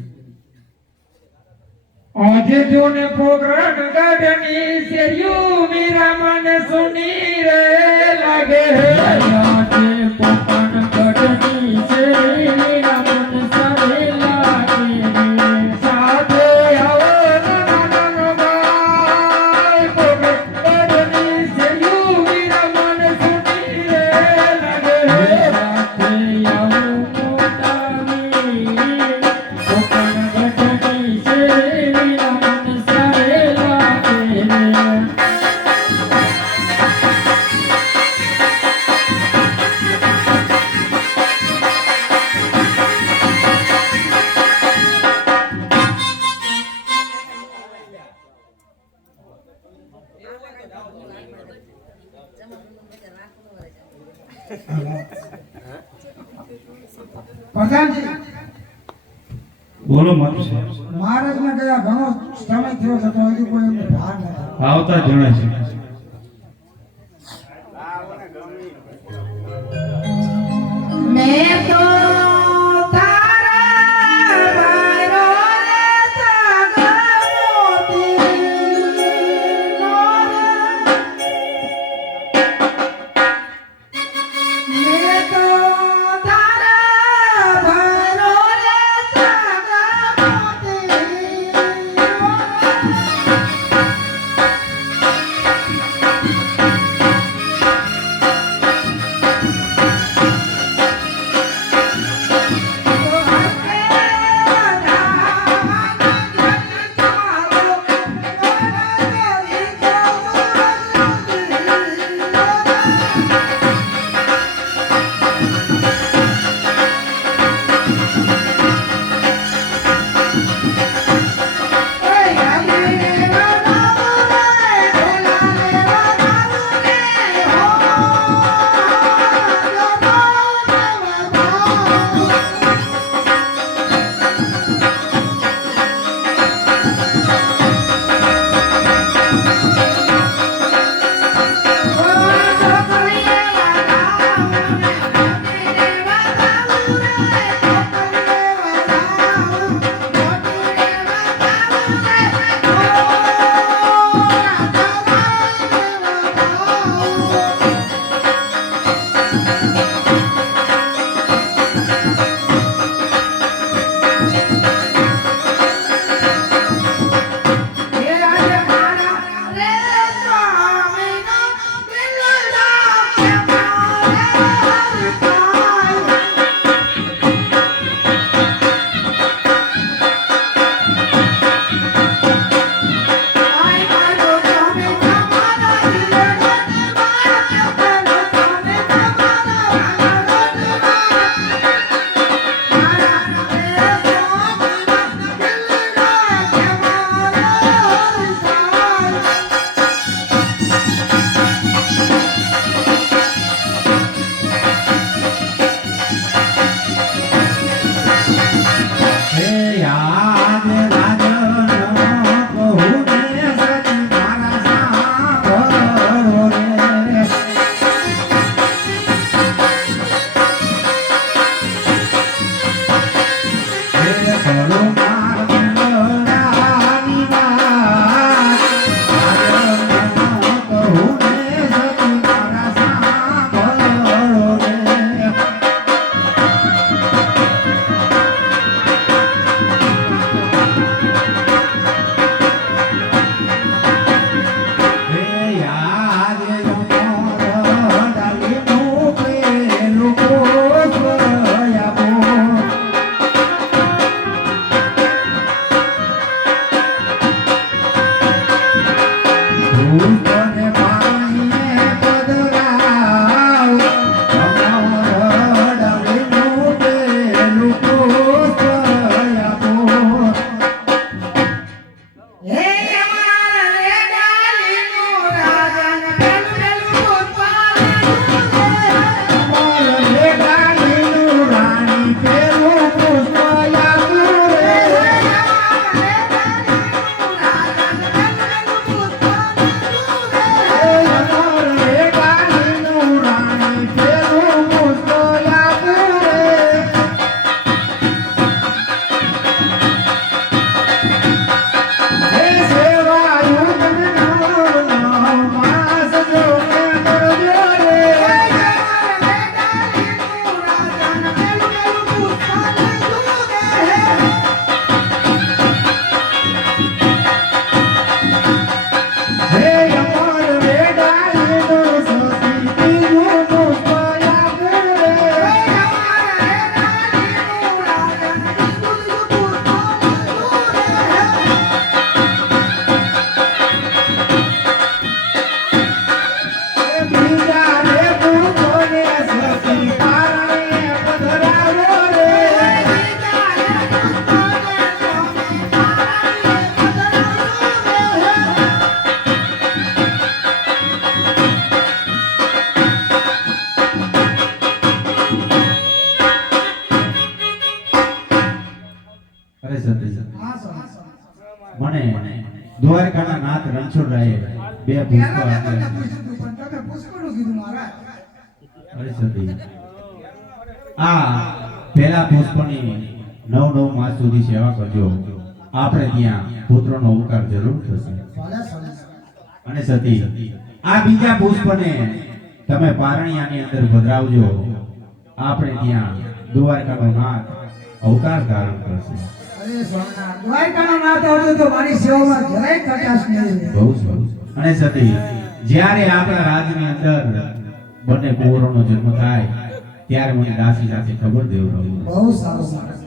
આજે જોને પોકરણ ગઢની શેરીઓ મીરા મને સુની રે લાગે આજે પોકરણ ઘટની શેરી રામન સારે લાગે રે. સાથે આવો નાનો ભાઈ પોકરણ ગઢની શેરીઓ મીરા મને સુની રે લાગે સાથે આવું મોટા વીર, પોકરણ ઘટની શેરી રામન સારે લાગે રે. પ્રધાનજી બોલો મારું સાહેબ મહારાજને ગયા ઘણો સમય થયો છે તો હજી કોઈ એમને ભાર નથી આવતા જણાય છે મેં તો તારા ભાઈનો રે સગમોતીનો રે. મેં તો તારા ભાઈનો રે મને દ્વારકાના નાથ રણછોડરાયે બે પુષ્પ પહેલા મેં તમને આપ્યા. પૂછ્યું હતું, પણ તમે પુષ્પનું કીધું મહારાજ. અરે સતી, આ પહેલા પુષ્પની 9 માસ સુધી સેવા કરજો. આપણે ત્યાં પુત્રનો ઉપકાર જરૂર થશે. ભલે, ભલે. અને સતી, આ બીજા પુષ્પને તમે પારણિયાની અંદર પધરાવજો. આપણે ત્યાં દ્વારકાનો નાથ અવતાર ધારણ કરશે. અરે સ્વામિનારાયણ. દ્વારકાનો નાથ આવજો તો મારી સેવામાં જરાય કચાશ નહીં રહે. બહુ સરસ. અને સતી, જ્યારે આપણા રાજની અંદર બંને કુંવરોનો જન્મ થાય ત્યારે મને દાસી સાથે ખબર દેવડાવજો. બહુ સારું મહારાજ.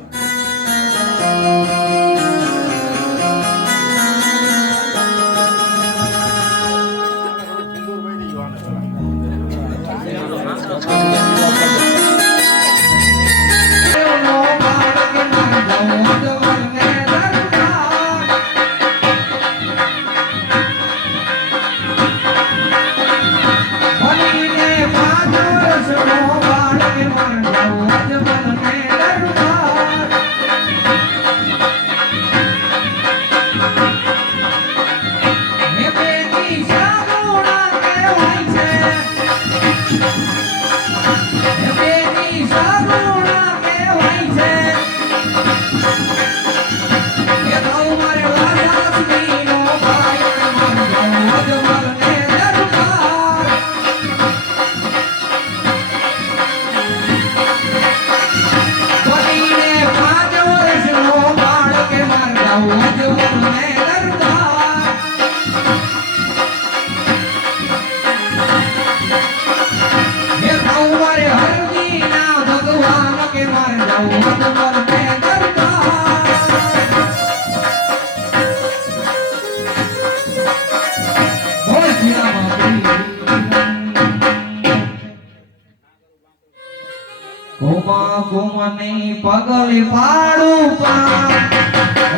ઘુમા ઘુમની પગલી પાડું પા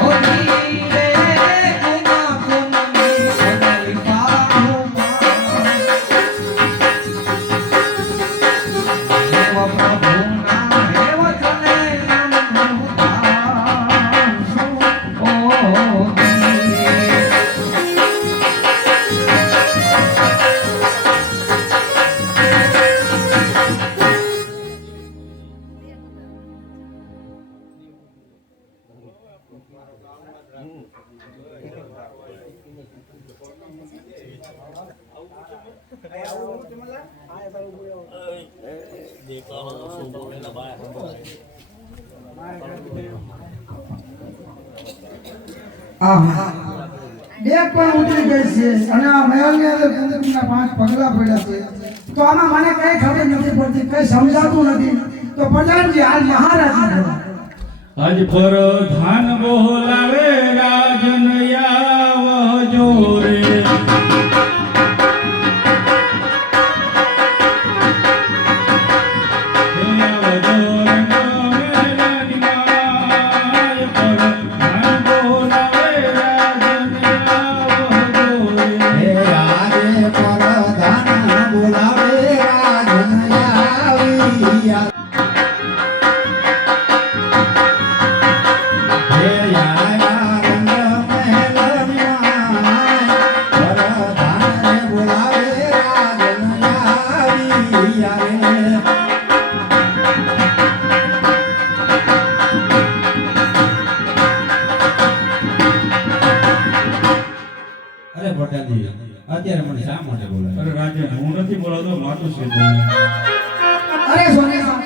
ઓ ધીરે ઘુમા ઘુમની પગલી પાડું પા દેવ પ્રભુના હે વચને નામ ઉતારશું ઓ ધીરે. આહા. બે પણ ઉતરી ગઈ છે અને આ મહેલની અંદર કુમકુમના 5 પગલા પડ્યા છે. તો આમાં મને કઈ ખબર નથી પડતી, કઈ સમજાતું નથી. તો પ્રધાનજી હાલ મહારાજ આજ પર ધાન બોલાવે રાજન આવજો રે. હે આજે પરધાન બોલાવે રાજન આવ્યા. હે આયા રંગ મહેલમાં પરધાન બોલાવે રાજન આવ્યા રે. અરે ભટાજી, અત્યારે મને શા માટે બોલાવ્યો? અરે રાજન, હું નથી બોલાવતો, માતુશ્રી બોલે. અરે સોનેસા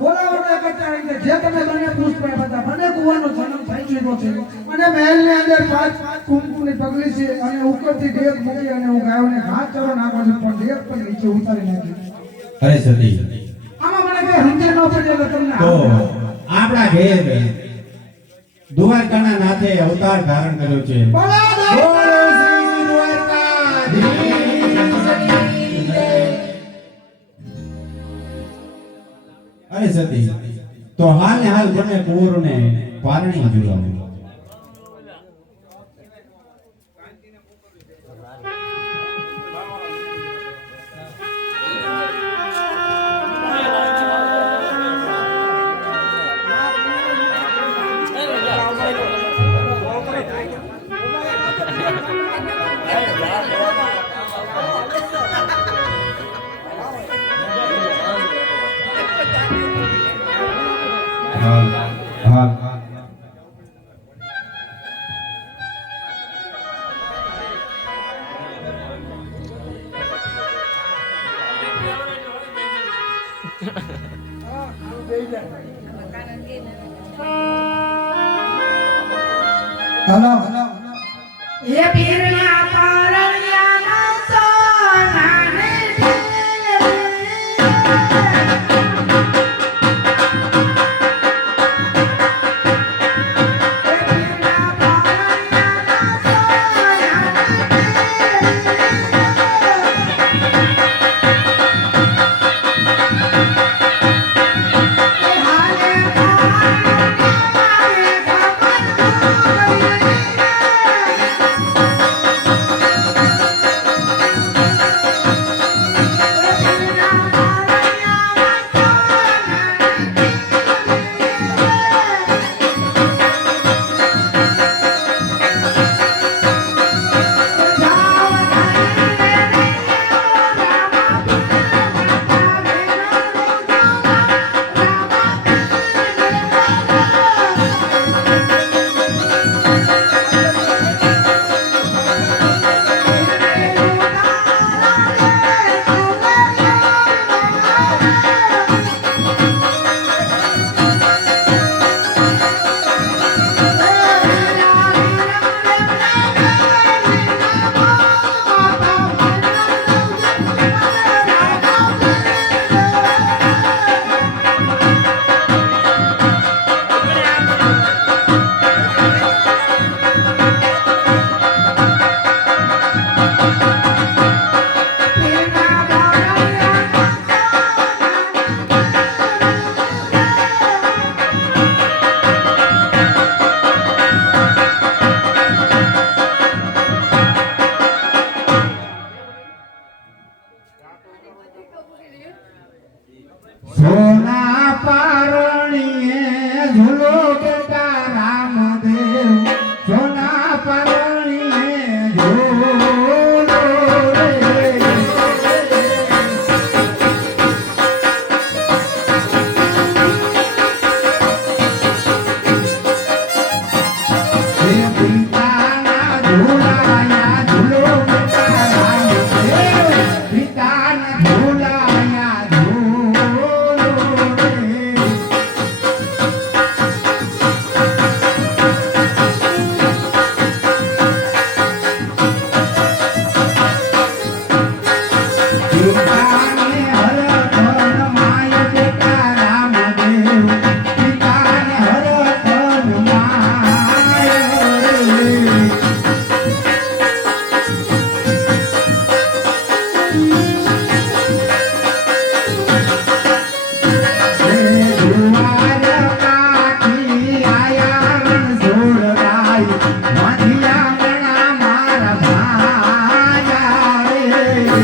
બોલાવો તો એક જ કારણ છે. જે તમે બંને પુષ્પ આપ્યા હતા, બંને કુંવરનો જન્મ થઈ ચૂક્યો છે અને મહેલની અંદર 5 કુમકુમની પગલી છે અને ઉપરથી ડેક મૂકી અને હું ગાયોને ઘાસ ચરો નાખું છું, પણ ડેક પણ નીચે ઉતારી નાખી. અરે સતી, આમાં મને કઈ સમજણ ન પડી એટલે તમને તો આપણા ઘેર દ્વારકાના નાથે અવતાર ધારણ કર્યો છે. બોલો બોલો શ્રી દ્વારકાધીશની જય. અરે સતી, તો હાલ ને હાલ બંને કુંવરોને પારણી ઝુલાવો. હાલો એ પીરના પરણ્યાના સોનાને સોના પારણીએ ઝૂલો કેતા રામદેવ સોના પારણીએ ઝૂલો રે હે પિતાના ઝૂલાયા ઝૂલો કેતા રામદેવ પિતાના ઝૂલાયા ઝૂલો રે પિતાને હરખન માય બેટા રામદેવ પિતાને હરખન માય રે જુવાર કાઠી આયા રણછોડ રાય વાંધિયા મણા મારા ભાયા રે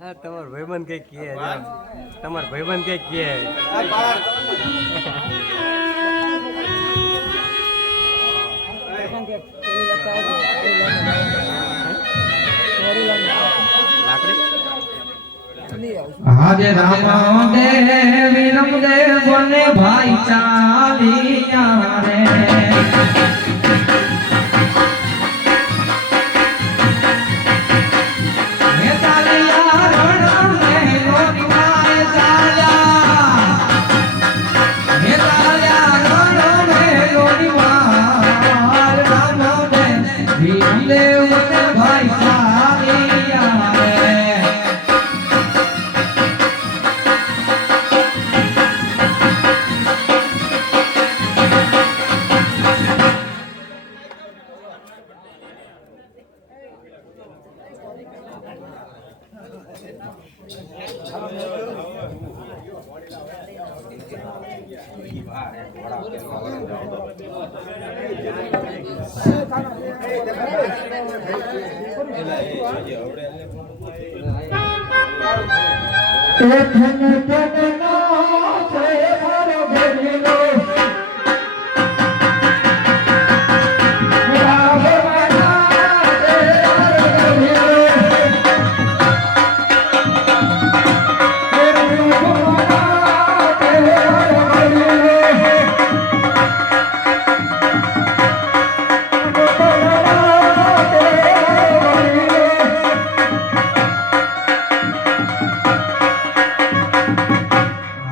હા તમારો ભાઈબંધ કઈ કહે તમારો ભાઈબંધ કઈ કહે આજે રામ દેવ વિરમ દેવ બને ભાઈ ચાલિયા રે હે ચાલિયા રણ ને લોટવાય ચાલ્યા હે ચાલ્યા રણ ને લોટવાય રામ દેવ વિરમ દેવ બને ભાઈ ચાલિયા રે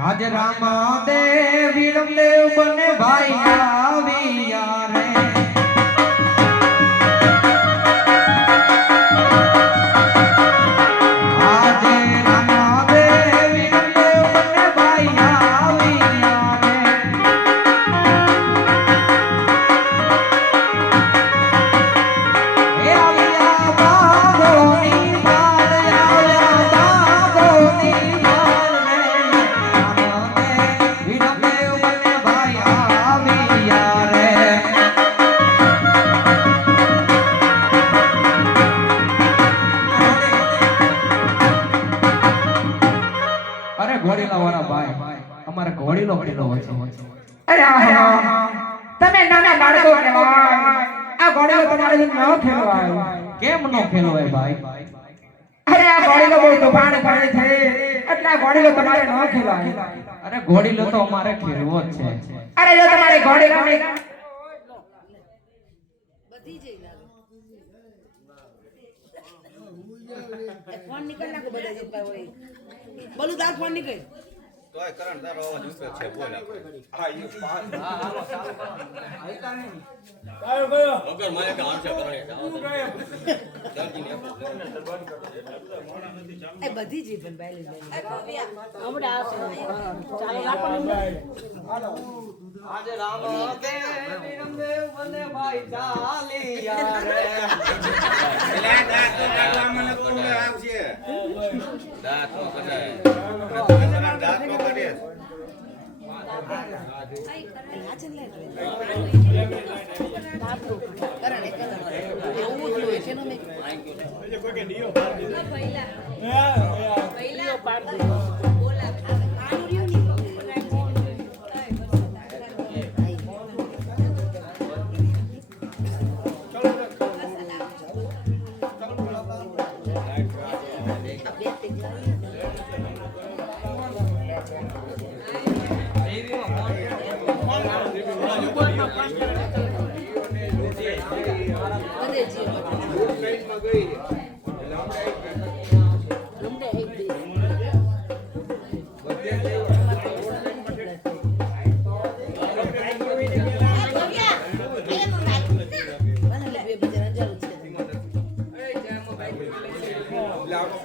આજ રામાદેવ વિરમદેવ બંને ભાઈ આવ્યા રે આજે રામાદેવ વિરમદેવ બંને ભાઈ આવ્યા રે એ આવ્યા બાબોની માલ આવ્યા બાબોની માલ રે વિરમદેવ બંને ભાઈ આવ્યા રે અરે ઘોડીલા વાળા ભાઈ અમારે ઘોડીલો કેટલો હોય છે અરે આહા, તમે નાના બાળકો કહેવાય. આ ઘોડીલો તમારે ન ખેલવાય. કેમ નો ખેલવાય ભાઈ અરે આ ઘોડીલો બહુ તોફાન કરે છે એટલે આ ઘોડીલો તમારે ન ખેલવાય. અરે ઘોડીલો તો અમારે ખેલવો જ છે અરે જો તમારે ઘોડીલો ફોન નીકળ નાખો બધા જતા હોય બોલું તાર ફોન નીકળ તોય કરણ તારો અવાજ ઊંચો છે બોલ આપણે વગર મારે કે આંસર કરે એ બધી જ પણ બાયલી હમણાં આવશે ચાલો રાખો ને આજે રામાદેવ વિરમદેવ બંને ભાઈ ચાલ્યા રે એલા દાંત તો કાઢવા મને કોણ આવશે દાંત તો કઢાય દાંત તો કાઢે નાચન લે બાપુ કરણ એવું જ હોય છે ને મે પહેલા પાડ દે બોલા આનું રહ્યું ની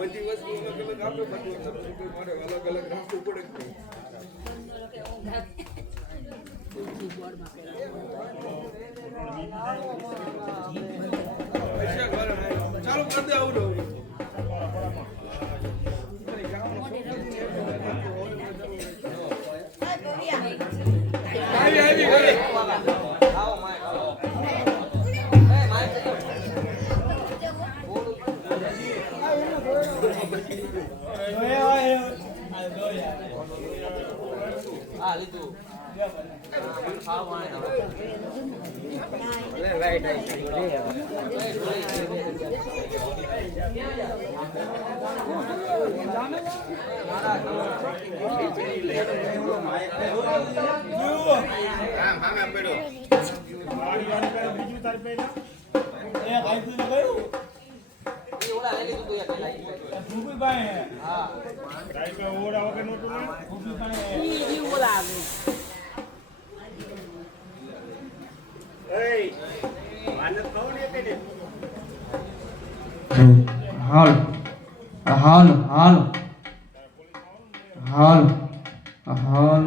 બધી વસ્તુ આપણે અલગ અલગ રાખવું પડે ચાલુ કરી દે આવું હાલ હાલ હાલ હાલ હાલ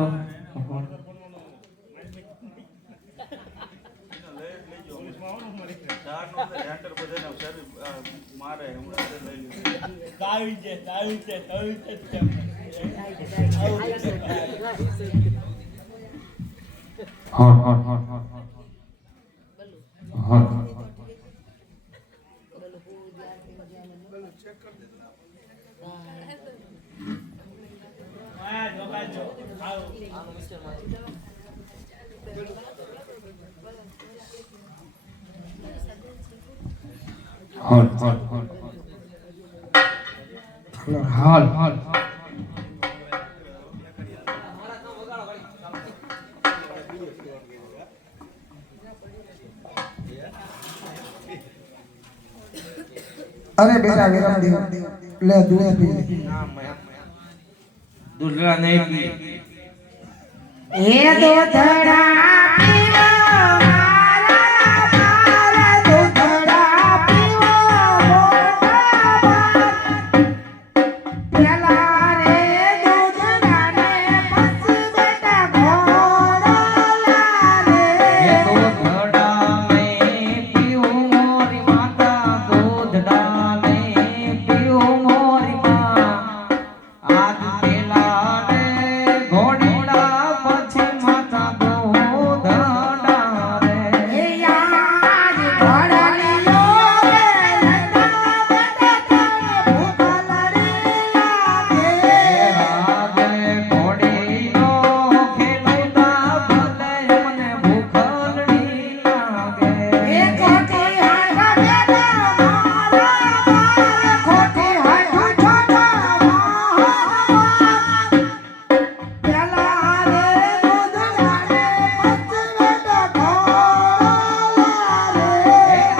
હા હા હા હા હાલ હાલ હાલ હાલ અરે બેટા વિરમદેવ લે દૂધ પી લે. દુધડા નહીં પીએ. એ દૂધડા પીવો મારા મારા દૂધડા પીવો મોટા પેલા રે દૂધડા ને પછી બેટા ઘોડા રે દૂધડા નહીં પીવું મોરી માતા, દૂધડા નહીં પીવું મોરી માં. આજ પેલા રે ઘોડીડા પછી માતા દૂધડા રે. એ યાદ ઘોડાની લોગે લતા બેટા તને ભૂખ લડી લાગે રાગે ઘોડીનો ખેલુડા ભલે મને ભૂખલડી લાગે. એ ખોટી હાથ બેટા મારા મારા ખોટી હાથ છોટા પેલા રે દૂધડા ને પછી બેટા ઘોડા રે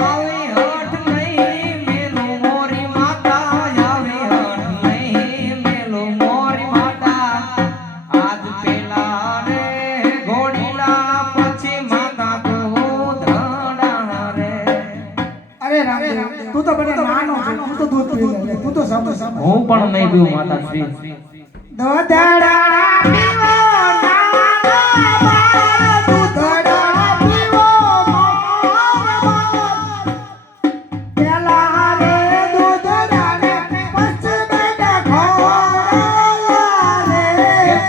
આવી હઠ નહીં મેલું મોરી માતા, આવી હઠ નહીં મેલું મોરી માતા. આજ પેલા રે ઘોડીલા પછી માતા દૂધડા રે. અરે રામદેવ તું તો બને નાનો છે તું તો દૂધ પી લે તું તો સમજ હું પણ નહીં પીવું માતાશ્રી. દૂધડા પીવો નાના બાળ દૂધડા પીવો મોટા પેલા રે દૂધડા ને પછી બેટા ઘોડા રે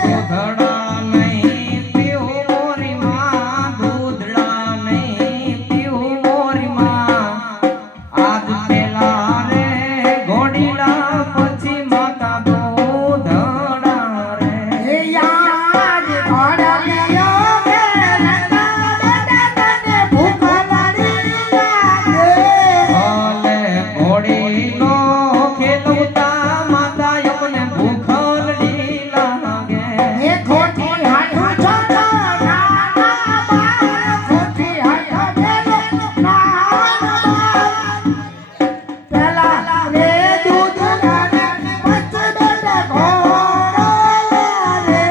દૂધડા નહીં પીવું મોરી માં, દૂધડા નહીં પીવું મોરી માં. આજ પેલા રે ઘોડીલા પછી માતા દૂધડા રે. એ યાદ ઘોડા લિયો કે નંદા બેટા તને ભૂખ લડી લાગે ભલે ઘોડીનો ખેલુતા માતા અમને ભૂખલડી લાગે. એ ખોટી હાથ છોટા નાના બાળ ખોટી હાથ બેલો નાના બાળ પેલા રે દૂધડા ને પછી બેટા ઘોડા રે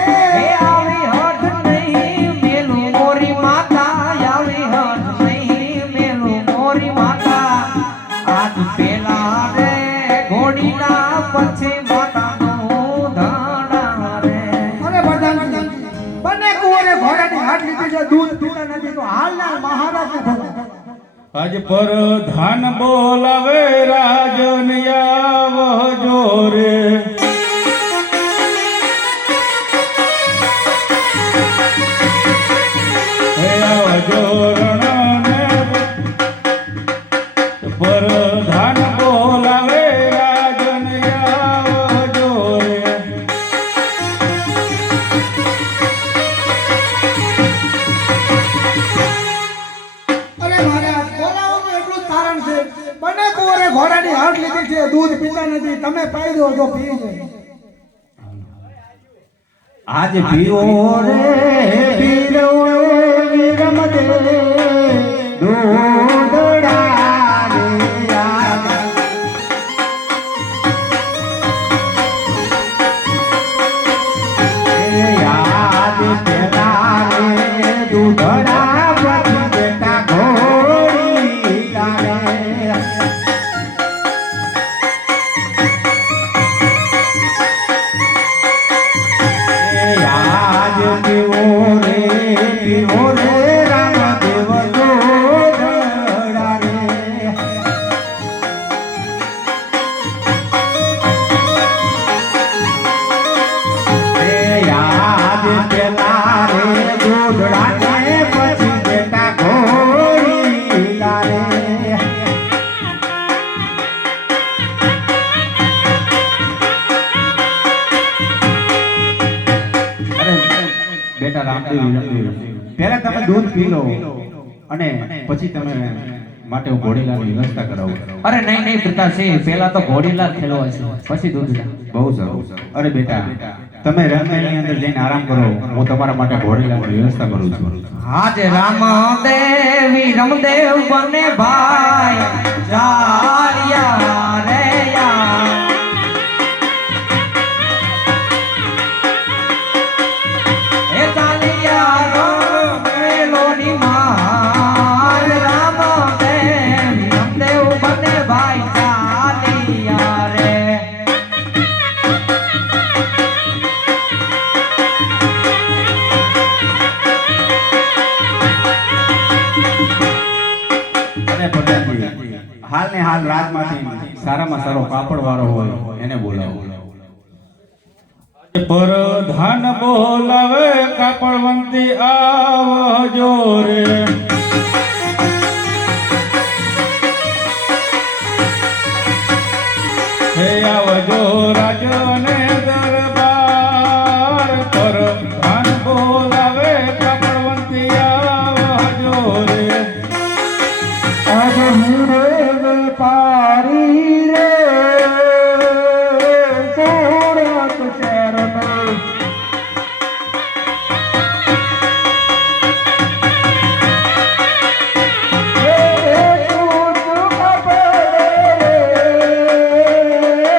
એ આવી હઠ નહીં મેલું મોરી માતા, આવી હઠ નહીં મેલું મોરી માતા. આજ પેલા રે ઘોડીના પછી માતા દૂધડા રે. અરે પ્રધાનજી બંને કુંવરે ઘોડાની હાથ લીધી છે દૂધ પીતા નથી તો હાલના મહારાજને ભલા આજ પ્રધાન બોલાવે રાજન આવજો રે. હે આવજો રણને પ્રધાન બોલાવે રાજન આવજો રે. અરે મહારાજ બોલાવવાનું એટલું જ કારણ છે બંને કુંવરે ઘોડાની હાથ લીધી છે દૂધ પીતા નથી તમે પાઈ દો જો પી જાય આજ પીવો રે પીરો વિરમદેવ દૂધડા રે યાદ. એ યાદ પેલા રે દૂધડા પછી બેટા ઘોડી તારે. યાદ પીવો રે રામદેવ રામદેવ રમદેવ પહેલા તમે દૂધ પી લો અને પછી તમે માટે હું ઘોડીલાની વ્યવસ્થા કરાવું. અરે નહીં નહીં પ્રતાપસિંહ, પેલા તો ઘોડીલા ખેલવો છે, પછી દૂધલા. બહુ સારું. અરે બેટા તમે રંગમહેલની અંદર જઈને આરામ કરો, હું તમારા માટે ઘોડીલાની વ્યવસ્થા કરું છું. આજે રામદેવી રમદેવ બને ભાઈ જારિયા રે યા. એ ચાલિયા રમેલોની માલ રામદેવી રમદેવ બને ભાઈ ચાલિયા રે. અને પ્રધાનજી હાલ ને હાલ રાજમાંથી સારામાં સારો કાપડ વાળો હોય એને બોલાવો. પ્રધાન બોલાવે કાપડવંતી આવજો રે. હે આવજો રાજને દરબાર, પ્રધાન બોલાવે કાપડવંતી આવજો રે. આજે હીરે વેપાર